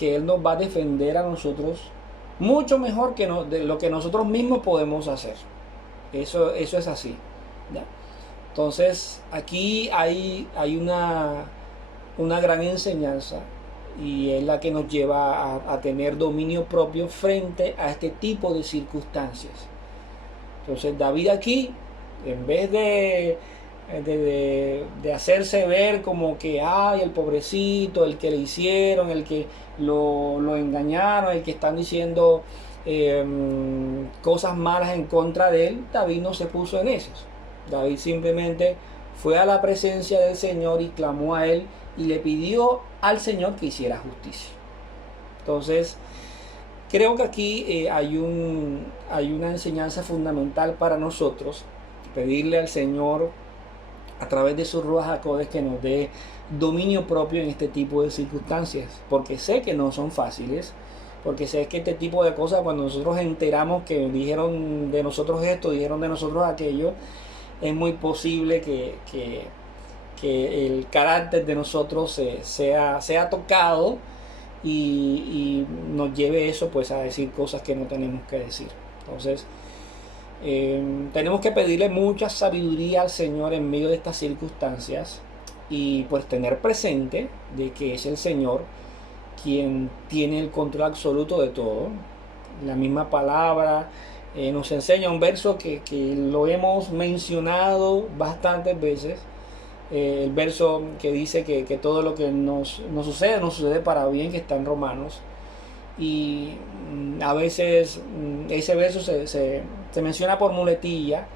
Él nos va a defender a nosotros mucho mejor de lo que nosotros mismos podemos hacer. Eso es así, ¿ya? Entonces aquí hay una gran enseñanza, y es la que nos lleva a tener dominio propio frente a este tipo de circunstancias. Entonces David aquí, en vez de hacerse ver como que el pobrecito, el que le hicieron, el que lo engañaron, el que están diciendo cosas malas en contra de él, David no se puso en esas. David simplemente fue a la presencia del Señor y clamó a él y le pidió al Señor que hiciera justicia. Entonces creo que aquí hay una enseñanza fundamental para nosotros, pedirle al Señor a través de su Ruach HaKodesh que nos dé dominio propio en este tipo de circunstancias, porque sé que no son fáciles, porque sé que este tipo de cosas, cuando nosotros enteramos que dijeron de nosotros esto, dijeron de nosotros aquello, es muy posible que el carácter de nosotros sea tocado y nos lleve eso pues a decir cosas que no tenemos que decir. Entonces tenemos que pedirle mucha sabiduría al Señor en medio de estas circunstancias y pues tener presente de que es el Señor quien tiene el control absoluto de todo. La misma palabra nos enseña un verso que lo hemos mencionado bastantes veces, el verso que dice que todo lo que nos sucede para bien, que está en Romanos. Y a veces ese verso se menciona por muletilla,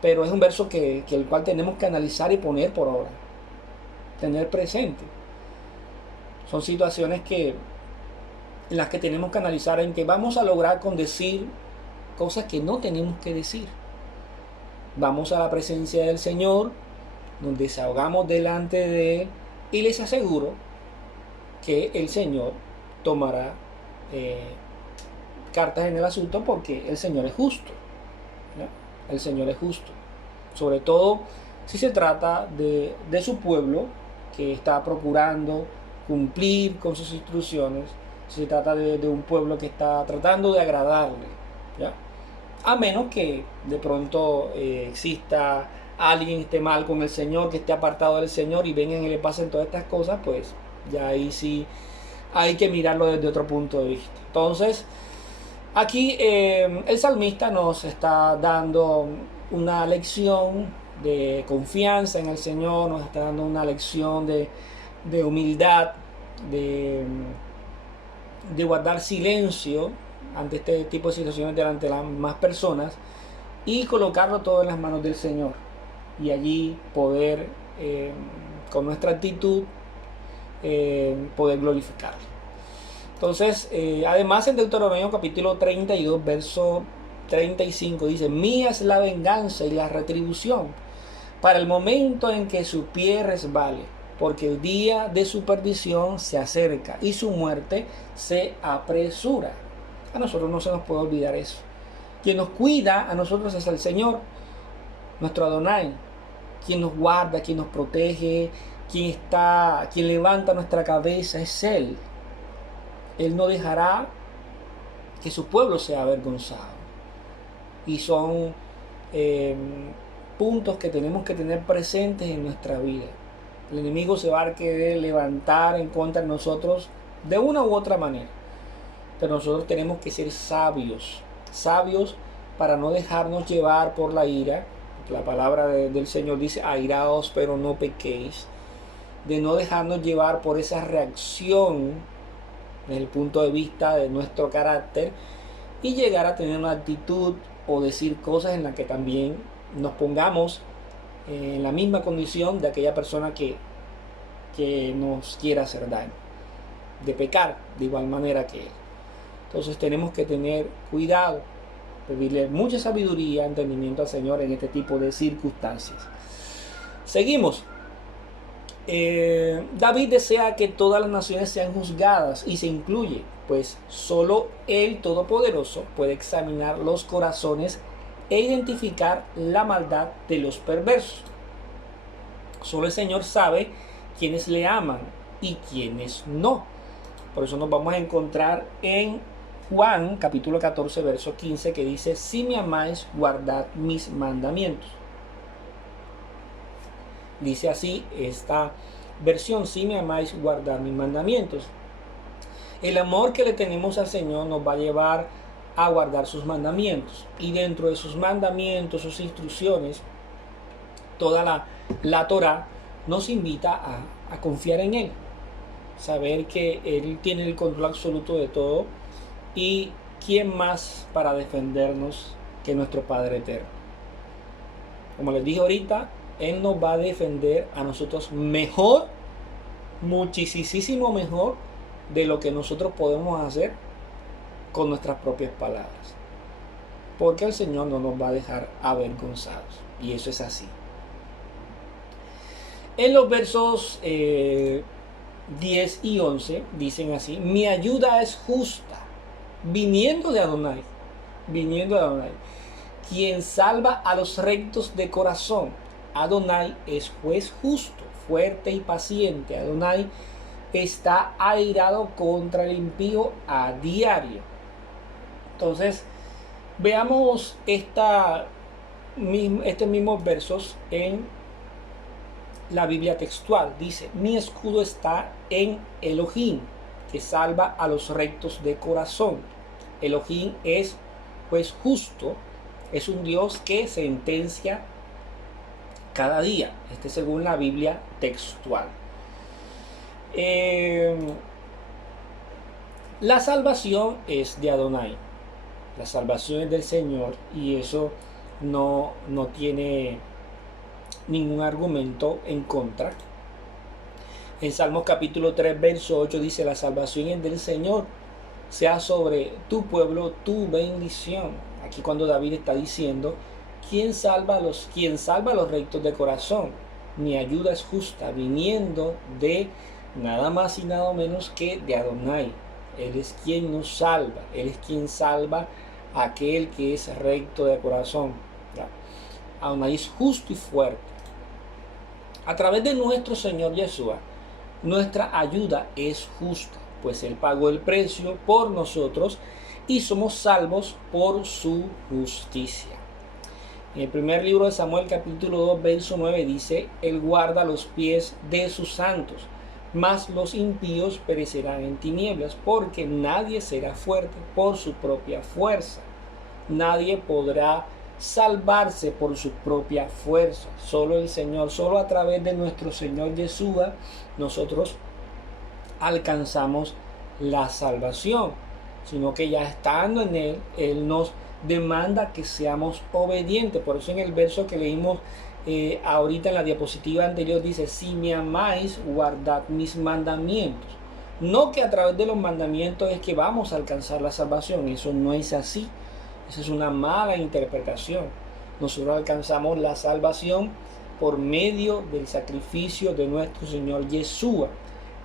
pero es un verso el cual tenemos que analizar y poner por obra, tener presente. Son situaciones en las que tenemos que analizar, en que vamos a lograr con decir cosas que no tenemos que decir. Vamos a la presencia del Señor, nos desahogamos delante de Él y les aseguro que el Señor tomará cartas en el asunto, porque el Señor es justo, ¿no? El Señor es justo, sobre todo si se trata de su pueblo que está procurando cumplir con sus instrucciones Se trata de un pueblo que está tratando de agradarle, ¿ya? A menos que de pronto exista alguien que esté mal con el Señor, que esté apartado del Señor y vengan y le pasen todas estas cosas, pues ya ahí sí hay que mirarlo desde otro punto de vista. Entonces, aquí el salmista nos está dando una lección de confianza en el Señor, nos está dando una lección de humildad, de guardar silencio ante este tipo de situaciones delante de las más personas y colocarlo todo en las manos del Señor y allí poder con nuestra actitud poder glorificarlo. Entonces además en Deuteronomio capítulo 32 verso 35 dice: mía es la venganza y la retribución para el momento en que su pie resbale, porque el día de su perdición se acerca y su muerte se apresura. A nosotros no se nos puede olvidar eso. Quien nos cuida a nosotros es el Señor, nuestro Adonai. Quien nos guarda, quien nos protege, quien levanta nuestra cabeza es Él. Él no dejará que su pueblo sea avergonzado. Y son puntos que tenemos que tener presentes en nuestra vida. El enemigo se va a querer levantar en contra de nosotros de una u otra manera. Pero nosotros tenemos que ser sabios. Sabios para no dejarnos llevar por la ira. La palabra del Señor dice: airaos pero no pequéis. De no dejarnos llevar por esa reacción desde el punto de vista de nuestro carácter y llegar a tener una actitud o decir cosas en las que también nos pongamos en la misma condición de aquella persona que nos quiera hacer daño, de pecar de igual manera que él. Entonces tenemos que tener cuidado, pedirle mucha sabiduría, entendimiento al Señor en este tipo de circunstancias. Seguimos. David desea que todas las naciones sean juzgadas y se incluye, pues solo el Todopoderoso puede examinar los corazones e identificar la maldad de los perversos. Solo el Señor sabe quiénes le aman y quiénes no. Por eso nos vamos a encontrar en Juan capítulo 14 verso 15 que dice: si me amáis, guardad mis mandamientos. Dice así esta versión: si me amáis, guardad mis mandamientos. El amor que le tenemos al Señor nos va a llevar a guardar sus mandamientos, y dentro de sus mandamientos, sus instrucciones, toda la Torá nos invita a confiar en Él, saber que Él tiene el control absoluto de todo, y quién más para defendernos que nuestro Padre eterno. Como les dije ahorita, Él nos va a defender a nosotros mejor, muchísimo mejor de lo que nosotros podemos hacer con nuestras propias palabras, porque el Señor no nos va a dejar avergonzados, y eso es así. En los versos 10 y 11 dicen así: mi ayuda es justa, viniendo de Adonai, quien salva a los rectos de corazón. Adonai es juez justo, fuerte y paciente. Adonai está airado contra el impío a diario. Entonces, veamos estos mismos versos en la Biblia textual. Dice: mi escudo está en Elohim, que salva a los rectos de corazón. Elohim es juez justo, es un Dios que sentencia cada día. Según la Biblia textual. La salvación es de Adonai. La salvación es del Señor, y eso no tiene ningún argumento en contra. En Salmos capítulo 3 verso 8 dice: la salvación es del Señor, sea sobre tu pueblo tu bendición. Aquí cuando David está diciendo: ¿quién salva a los rectos de corazón? Mi ayuda es justa, viniendo de nada más y nada menos que de Adonai. Él es quien nos salva, Él es quien salva a aquel que es recto de corazón. Adonai es justo y fuerte. A través de nuestro Señor Yeshua, nuestra ayuda es justa. pues Él pagó el precio por nosotros y somos salvos por su justicia. En el primer libro de Samuel, capítulo 2, verso 9, dice: Él guarda los pies de sus santos, mas los impíos perecerán en tinieblas, porque nadie será fuerte por su propia fuerza. Nadie podrá salvarse por su propia fuerza. Solo el Señor, solo a través de nuestro Señor Yeshua, nosotros alcanzamos la salvación. Sino que ya estando en Él, Él nos demanda que seamos obedientes. Por eso en el verso que leímos ahorita en la diapositiva anterior dice: si me amáis, guardad mis mandamientos. No que a través de los mandamientos es que vamos a alcanzar la salvación. Eso no es así. Esa es una mala interpretación. Nosotros alcanzamos la salvación por medio del sacrificio de nuestro Señor Yeshua.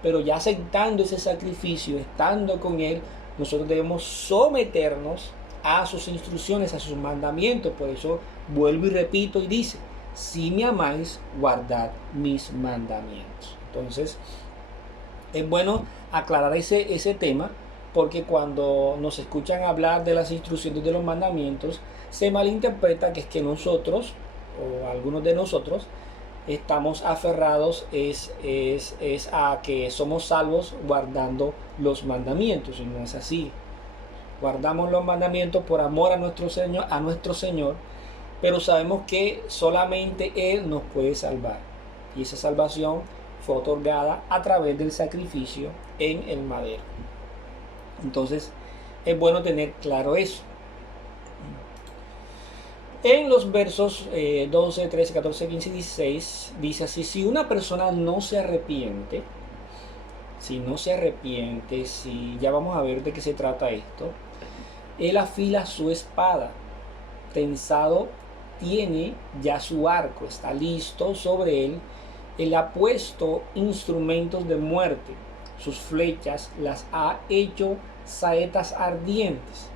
Pero ya aceptando ese sacrificio, estando con Él, nosotros debemos someternos a sus instrucciones, a sus mandamientos. Por eso vuelvo y repito y dice: si me amáis, guardad mis mandamientos. Entonces es bueno aclarar ese tema, porque cuando nos escuchan hablar de las instrucciones de los mandamientos, se malinterpreta que es que nosotros, o algunos de nosotros, estamos aferrados es a que somos salvos guardando los mandamientos, y no es así. Guardamos los mandamientos por amor a nuestro Señor, pero sabemos que solamente Él nos puede salvar, y esa salvación fue otorgada a través del sacrificio en el madero. Entonces es bueno tener claro eso. En los versos 12, 13, 14, 15 y 16 dice así: si una persona no se arrepiente, si ya vamos a ver de qué se trata esto, él afila su espada, tensado tiene ya su arco, está listo sobre él ha puesto instrumentos de muerte, sus flechas las ha hecho saetas ardientes.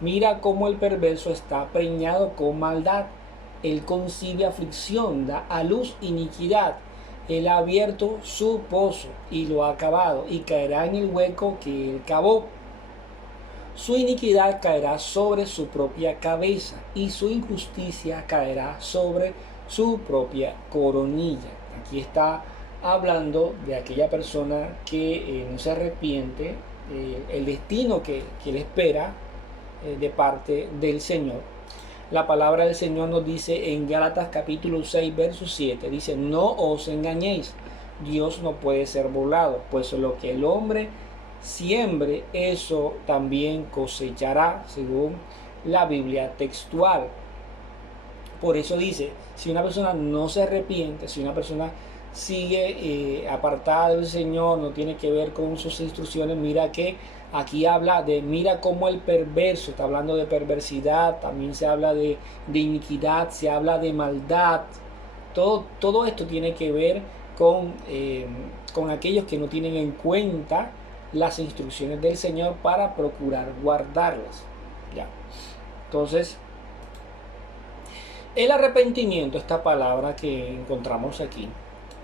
Mira cómo el perverso está preñado con maldad. Él concibe aflicción, da a luz iniquidad. Él ha abierto su pozo y lo ha acabado, y caerá en el hueco que él cavó. Su iniquidad caerá sobre su propia cabeza, y su injusticia caerá sobre su propia coronilla. Aquí está hablando de aquella persona que no se arrepiente, el destino que le espera de parte del Señor. La palabra del Señor nos dice en Gálatas capítulo 6 verso 7, dice: no os engañéis, Dios no puede ser burlado, pues lo que el hombre siembre, eso también cosechará, según la Biblia textual. Por eso dice, si una persona no se arrepiente, si una persona sigue apartada del Señor, no tiene que ver con sus instrucciones, mira que aquí habla de, mira cómo el perverso, está hablando de perversidad, también se habla de iniquidad, se habla de maldad. Todo esto tiene que ver con aquellos que no tienen en cuenta las instrucciones del Señor para procurar guardarlas. ¿Ya? Entonces, el arrepentimiento, esta palabra que encontramos aquí,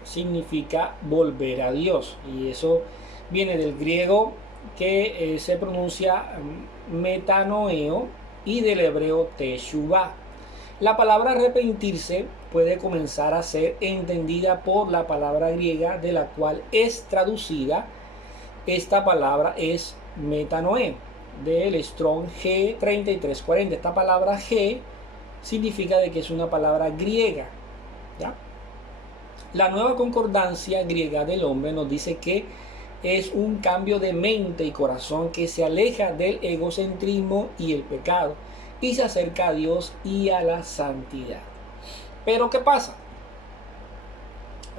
significa volver a Dios, y eso viene del griego que se pronuncia metanoeo y del hebreo teshuvah. La palabra arrepentirse puede comenzar a ser entendida por la palabra griega de la cual es traducida. Esta palabra es metanoeo, del Strong G3340. Esta palabra G significa de que es una palabra griega, ¿ya? La nueva concordancia griega del hombre nos dice que es un cambio de mente y corazón que se aleja del egocentrismo y el pecado y se acerca a Dios y a la santidad. Pero ¿qué pasa?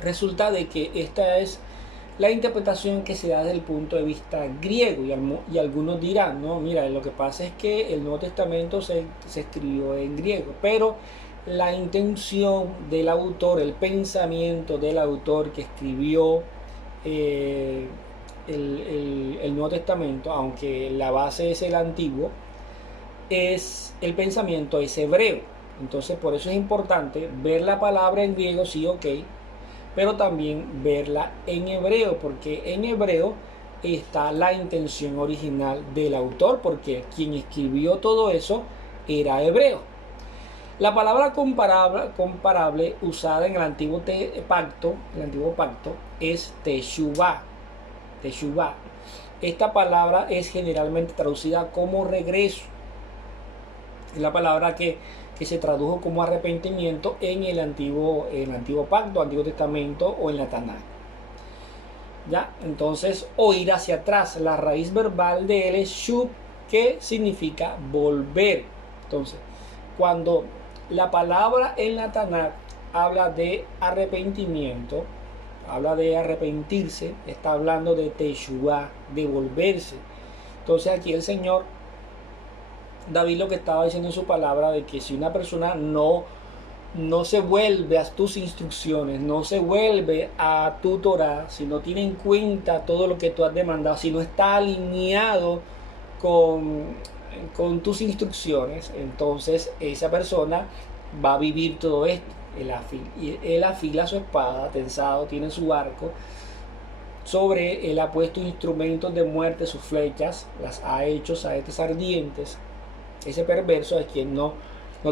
Resulta de que esta es la interpretación que se da desde el punto de vista griego, y algunos dirán, no, mira, lo que pasa es que el Nuevo Testamento se escribió en griego, pero la intención del autor, el pensamiento del autor que escribió el Nuevo Testamento, aunque la base es el antiguo, el pensamiento es hebreo. Entonces por eso es importante ver la palabra en griego, sí, ok, pero también verla en hebreo, porque en hebreo está la intención original del autor, porque quien escribió todo eso era hebreo. La palabra comparable usada en el antiguo pacto es teshuvah. Teshuvah. Esta palabra es generalmente traducida como regreso. Es la palabra que se tradujo como arrepentimiento en el antiguo pacto, Antiguo Testamento o en la Tanaj. ¿Ya? Entonces, o ir hacia atrás. La raíz verbal de él es shuv, que significa volver. Entonces, cuando la palabra en la Tanaj habla de arrepentimiento, habla de arrepentirse, está hablando de teshuvah, de volverse. Entonces aquí el Señor David lo que estaba diciendo en su palabra, de que si una persona no se vuelve a tus instrucciones, no se vuelve a tu Torah, si no tiene en cuenta todo lo que tú has demandado, si no está alineado con tus instrucciones, entonces esa persona va a vivir todo esto. Él afila su espada, tensado, tiene su arco. Sobre él ha puesto instrumentos de muerte, sus flechas, las ha hecho saetas ardientes. Ese perverso es quien no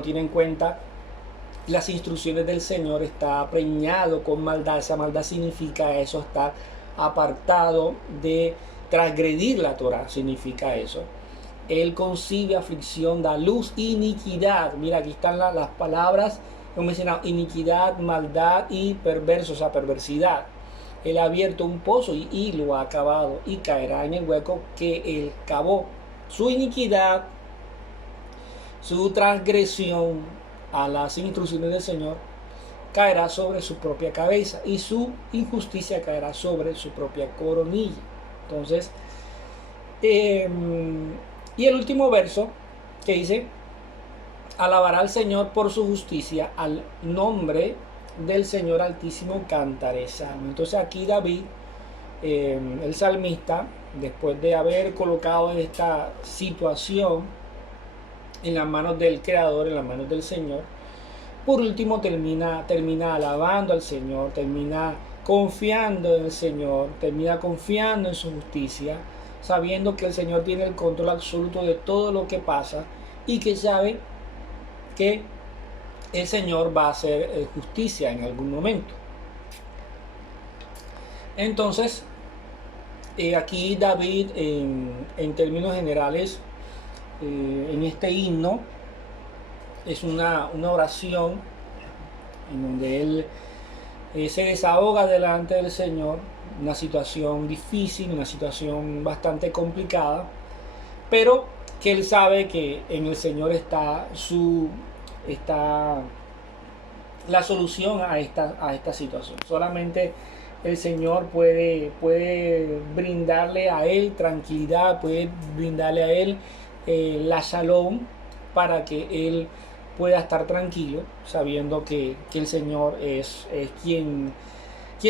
tiene en cuenta las instrucciones del Señor, está preñado con maldad. Esa maldad significa eso, estar apartado de transgredir la Torah, significa eso. Él concibe aflicción, da luz, iniquidad. Mira, aquí están las palabras, hemos mencionado iniquidad, maldad y perverso, o sea, perversidad. Él ha abierto un pozo y lo ha cavado, y caerá en el hueco que él cavó. Su iniquidad, su transgresión a las instrucciones del Señor caerá sobre su propia cabeza, y su injusticia caerá sobre su propia coronilla. Entonces, y el último verso que dice: alabará al Señor por su justicia, al nombre del Señor Altísimo cantaré salmo. Entonces aquí David, el salmista, después de haber colocado esta situación en las manos del Creador, en las manos del Señor, por último termina alabando al Señor, termina confiando en el Señor, termina confiando en su justicia, sabiendo que el Señor tiene el control absoluto de todo lo que pasa, y que sabe que el Señor va a hacer justicia en algún momento. Entonces, aquí David, en términos generales, en este himno, es una oración en donde él se desahoga delante del Señor, una situación difícil, una situación bastante complicada, pero que él sabe que en el Señor está la solución a esta situación. Solamente el Señor puede brindarle a él tranquilidad, puede brindarle a él la shalom, para que él pueda estar tranquilo, sabiendo que el Señor es quien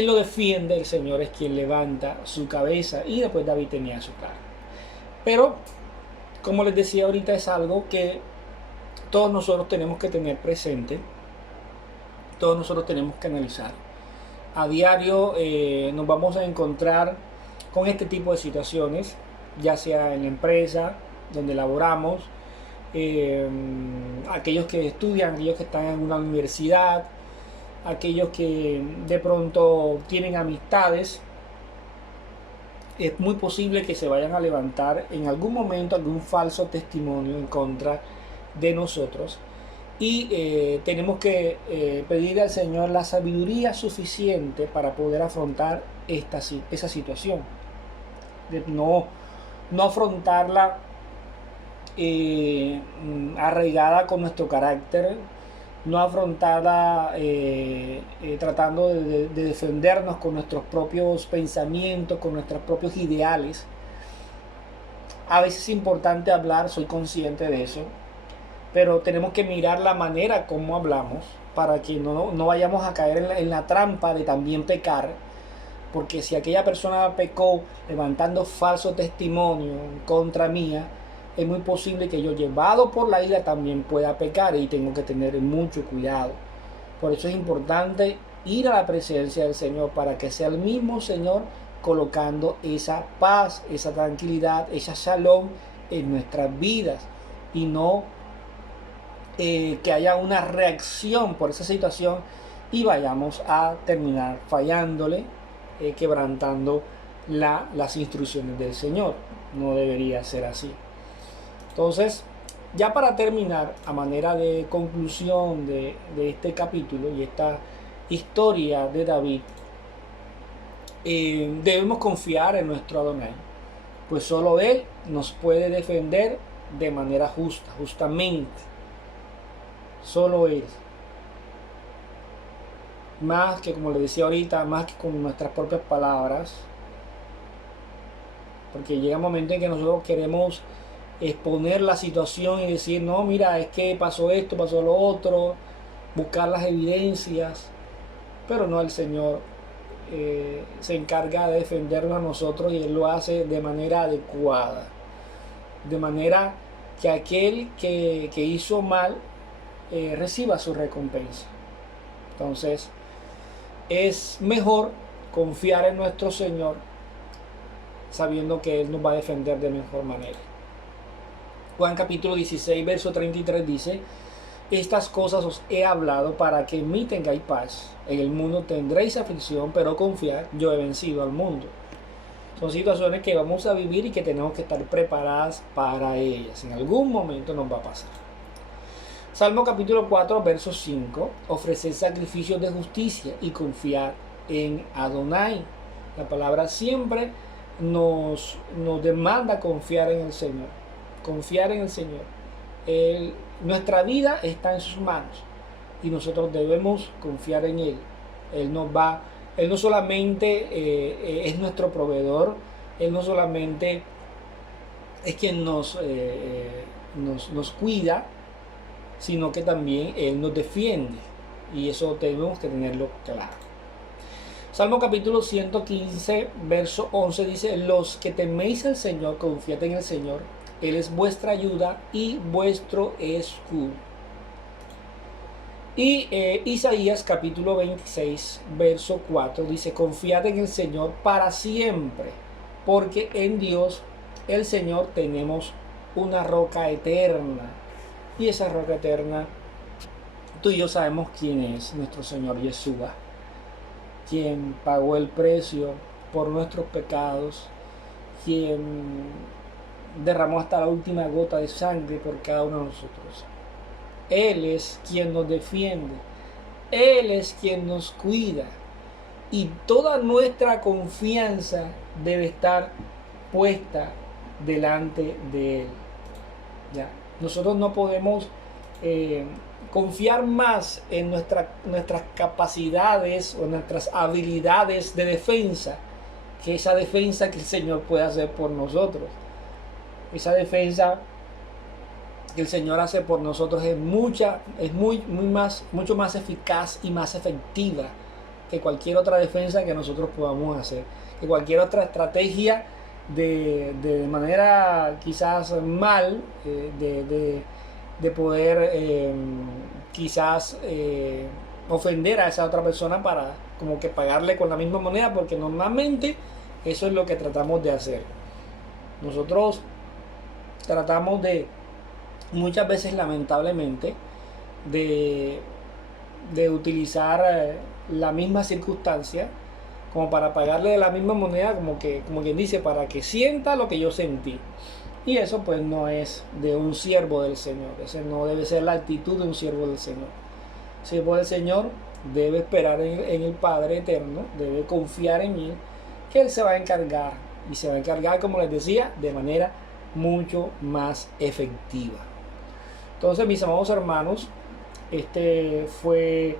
lo defiende, el Señor es quien levanta su cabeza. Y después David tenía su cara. Pero, como les decía ahorita, es algo que todos nosotros tenemos que tener presente, todos nosotros tenemos que analizar. A diario nos vamos a encontrar con este tipo de situaciones, ya sea en la empresa donde laboramos, aquellos que estudian, aquellos que están en una universidad, aquellos que de pronto tienen amistades. Es muy posible que se vayan a levantar en algún momento algún falso testimonio en contra de nosotros, y tenemos que pedirle al Señor la sabiduría suficiente para poder afrontar esa situación, de no afrontarla arraigada con nuestro carácter, no afrontarla tratando de defendernos con nuestros propios pensamientos, con nuestros propios ideales. A veces es importante hablar, soy consciente de eso, pero tenemos que mirar la manera como hablamos, para que no vayamos a caer en la trampa de también pecar. Porque si aquella persona pecó levantando falso testimonio contra mía, es muy posible que yo, llevado por la ira, también pueda pecar, y tengo que tener mucho cuidado. Por eso es importante ir a la presencia del Señor, para que sea el mismo Señor colocando esa paz, esa tranquilidad, esa shalom en nuestras vidas, y no que haya una reacción por esa situación y vayamos a terminar fallándole, quebrantando las instrucciones del Señor. No debería ser así. Entonces, ya para terminar, a manera de conclusión de este capítulo y esta historia de David, debemos confiar en nuestro Adonai, pues solo Él nos puede defender de manera justa, justamente. Solo Él. Más que, como le decía ahorita, más que con nuestras propias palabras, porque llega un momento en que nosotros queremos exponer la situación y decir, no, mira, es que pasó esto, pasó lo otro, buscar las evidencias, pero no, el Señor se encarga de defendernos a nosotros, y Él lo hace de manera adecuada, de manera que aquel que hizo mal reciba su recompensa. Entonces, es mejor confiar en nuestro Señor, sabiendo que Él nos va a defender de mejor manera. Juan capítulo 16, verso 33 dice: estas cosas os he hablado para que en mí tengáis paz. En el mundo tendréis aflicción, pero confiad, yo he vencido al mundo. Son situaciones que vamos a vivir y que tenemos que estar preparadas para ellas. En algún momento nos va a pasar. Salmo capítulo 4, verso 5: ofreced sacrificios de justicia y confiar en Adonai. La palabra siempre nos demanda confiar en el Señor. Confiar en el Señor. Nuestra vida está en sus manos y nosotros debemos confiar en Él. Él no solamente es nuestro proveedor, Él no solamente es quien nos cuida, sino que también Él nos defiende, y eso tenemos que tenerlo claro. Salmo capítulo 115, verso 11 dice: los que teméis al Señor, confiad en el Señor, Él es vuestra ayuda y vuestro escudo. Y Isaías capítulo 26, verso 4 dice: confiad en el Señor para siempre, porque en Dios el Señor tenemos una roca eterna. Y esa roca eterna, tú y yo sabemos quién es: nuestro Señor Yeshua, quien pagó el precio por nuestros pecados, quien derramó hasta la última gota de sangre por cada uno de nosotros. Él es quien nos defiende, Él es quien nos cuida, y toda nuestra confianza debe estar puesta delante de Él. ¿Ya? Nosotros no podemos confiar más en nuestras capacidades o nuestras habilidades de defensa que esa defensa que el Señor puede hacer por nosotros. Esa defensa que el Señor hace por nosotros es mucho más eficaz y más efectiva que cualquier otra defensa que nosotros podamos hacer, que cualquier otra estrategia de manera quizás mal, de poder quizás ofender a esa otra persona para como que pagarle con la misma moneda, porque normalmente eso es lo que tratamos de hacer. Nosotros tratamos de, muchas veces lamentablemente, de utilizar la misma circunstancia como para pagarle de la misma moneda, como quien dice, para que sienta lo que yo sentí. Y eso pues no es de un siervo del Señor. Esa no debe ser la actitud de un siervo del Señor. El siervo del Señor debe esperar en el Padre eterno, debe confiar en Él, que Él se va a encargar, y se va a encargar, como les decía, de manera mucho más efectiva. Entonces, mis amados hermanos, este fue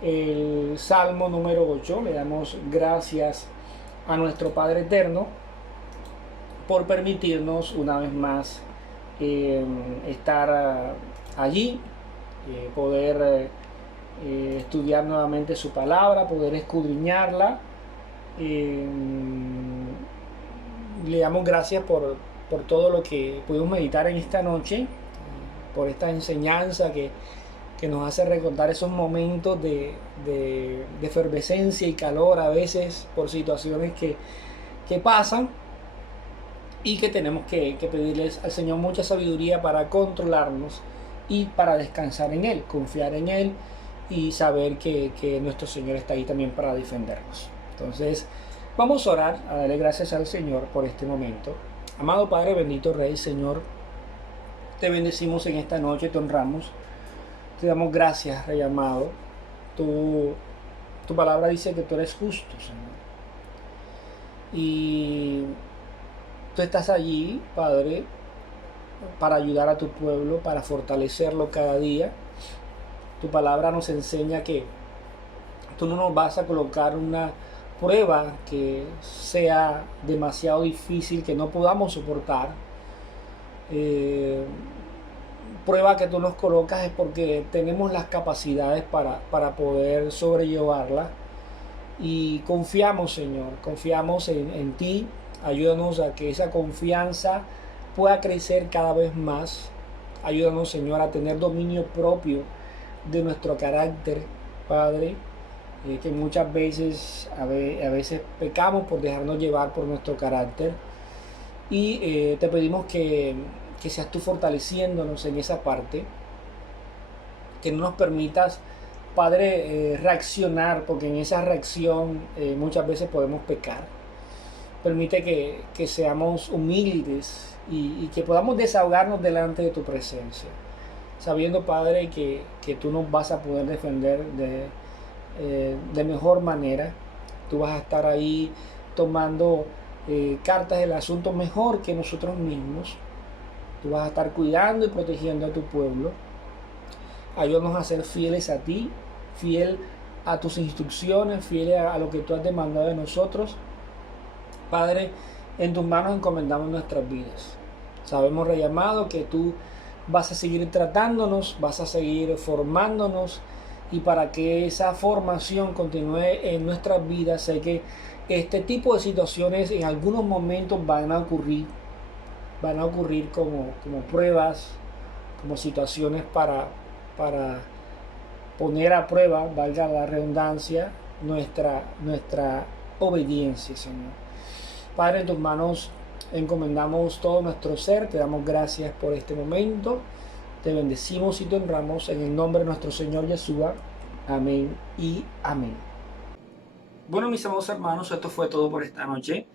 el Salmo número 8. Le damos gracias a nuestro Padre eterno por permitirnos una vez más estar allí, poder estudiar nuevamente su palabra, poder escudriñarla. Le damos gracias por todo lo que pudimos meditar en esta noche, por esta enseñanza que nos hace recordar esos momentos de efervescencia y calor, a veces por situaciones que que pasan y que tenemos que pedirles al Señor mucha sabiduría para controlarnos y para descansar en Él, confiar en Él y saber que nuestro Señor está ahí también para defendernos. Entonces, vamos a orar, a darle gracias al Señor por este momento. Amado Padre, bendito Rey, Señor, te bendecimos en esta noche, te honramos, te damos gracias, Rey amado. Tu palabra dice que tú eres justo, Señor. Y tú estás allí, Padre, para ayudar a tu pueblo, para fortalecerlo cada día. Tu palabra nos enseña que tú no nos vas a colocar una prueba que sea demasiado difícil, que no podamos soportar. Prueba que tú nos colocas es porque tenemos las capacidades para poder sobrellevarla. Y confiamos, Señor, confiamos en ti. Ayúdanos a que esa confianza pueda crecer cada vez más. Ayúdanos, Señor, a tener dominio propio de nuestro carácter, Padre, que muchas veces, a veces pecamos por dejarnos llevar por nuestro carácter. Y te pedimos que seas tú fortaleciéndonos en esa parte, que no nos permitas, Padre, reaccionar, porque en esa reacción muchas veces podemos pecar. Permite que seamos humildes y que podamos desahogarnos delante de tu presencia, sabiendo, Padre, que tú nos vas a poder defender de mejor manera. Tú vas a estar ahí tomando cartas del asunto mejor que nosotros mismos. Tú vas a estar cuidando y protegiendo a tu pueblo. Ayúdanos a ser fieles a ti, fiel a tus instrucciones, fiel a lo que tú has demandado de nosotros. Padre, en tus manos encomendamos nuestras vidas. Sabemos, Rey amado, que tú vas a seguir tratándonos, vas a seguir formándonos, y para que esa formación continúe en nuestras vidas, sé que este tipo de situaciones en algunos momentos van a ocurrir como pruebas, como situaciones para poner a prueba, valga la redundancia, nuestra obediencia, Señor. Padre, en tus manos encomendamos todo nuestro ser, te damos gracias por este momento, te bendecimos y te honramos en el nombre de nuestro Señor Yeshua. Amén y amén. Bueno, mis amados hermanos, esto fue todo por esta noche.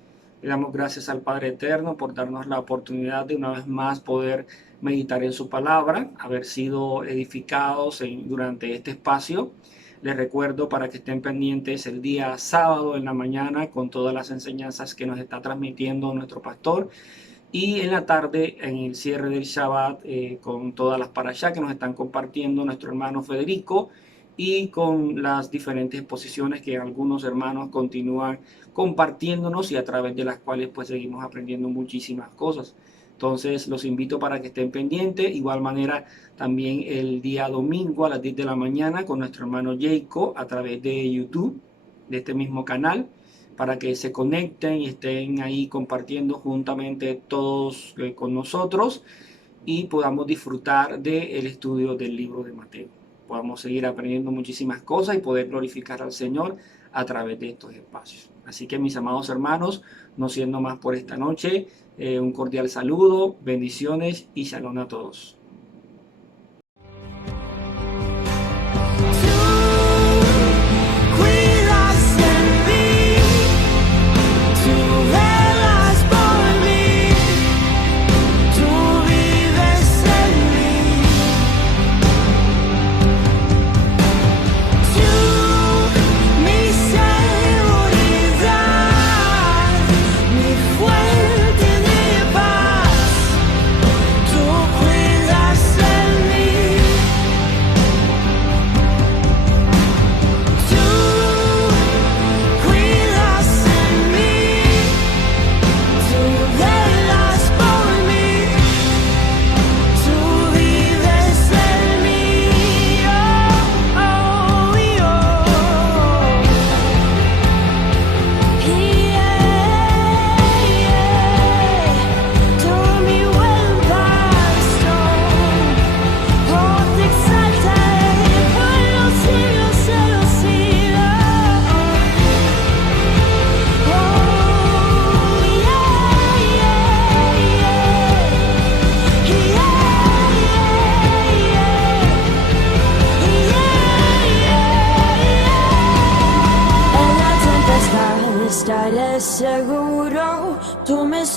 Le damos gracias al Padre Eterno por darnos la oportunidad de una vez más poder meditar en su palabra, haber sido edificados durante este espacio. Les recuerdo para que estén pendientes el día sábado en la mañana con todas las enseñanzas que nos está transmitiendo nuestro pastor, y en la tarde en el cierre del Shabbat con todas las parashá que nos están compartiendo nuestro hermano Federico, y con las diferentes exposiciones que algunos hermanos continúan compartiéndonos y a través de las cuales pues seguimos aprendiendo muchísimas cosas. Entonces los invito para que estén pendientes. Igual manera también el día domingo a las 10 de la mañana con nuestro hermano Jacob a través de YouTube, de este mismo canal, para que se conecten y estén ahí compartiendo juntamente todos con nosotros y podamos disfrutar del estudio del libro de Mateo. Podamos seguir aprendiendo muchísimas cosas y poder glorificar al Señor a través de estos espacios. Así que mis amados hermanos, no siendo más por esta noche, un cordial saludo, bendiciones y shalom a todos. Fuerte de paz, tú cuidas.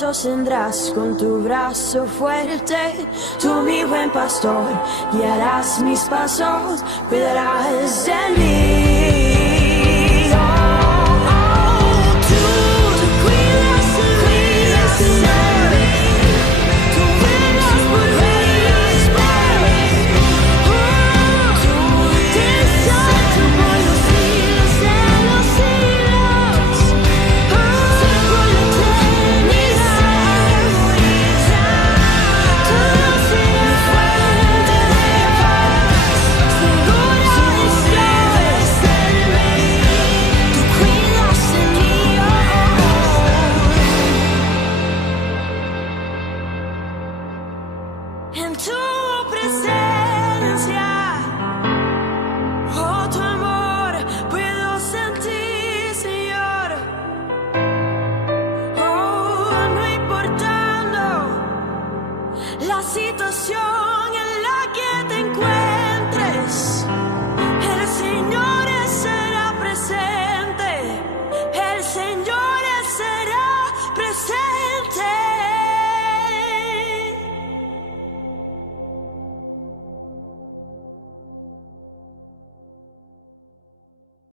sostendrás con tu brazo fuerte. Tú, mi buen pastor, guiarás mis pasos, cuidarás de mí. En tu presencia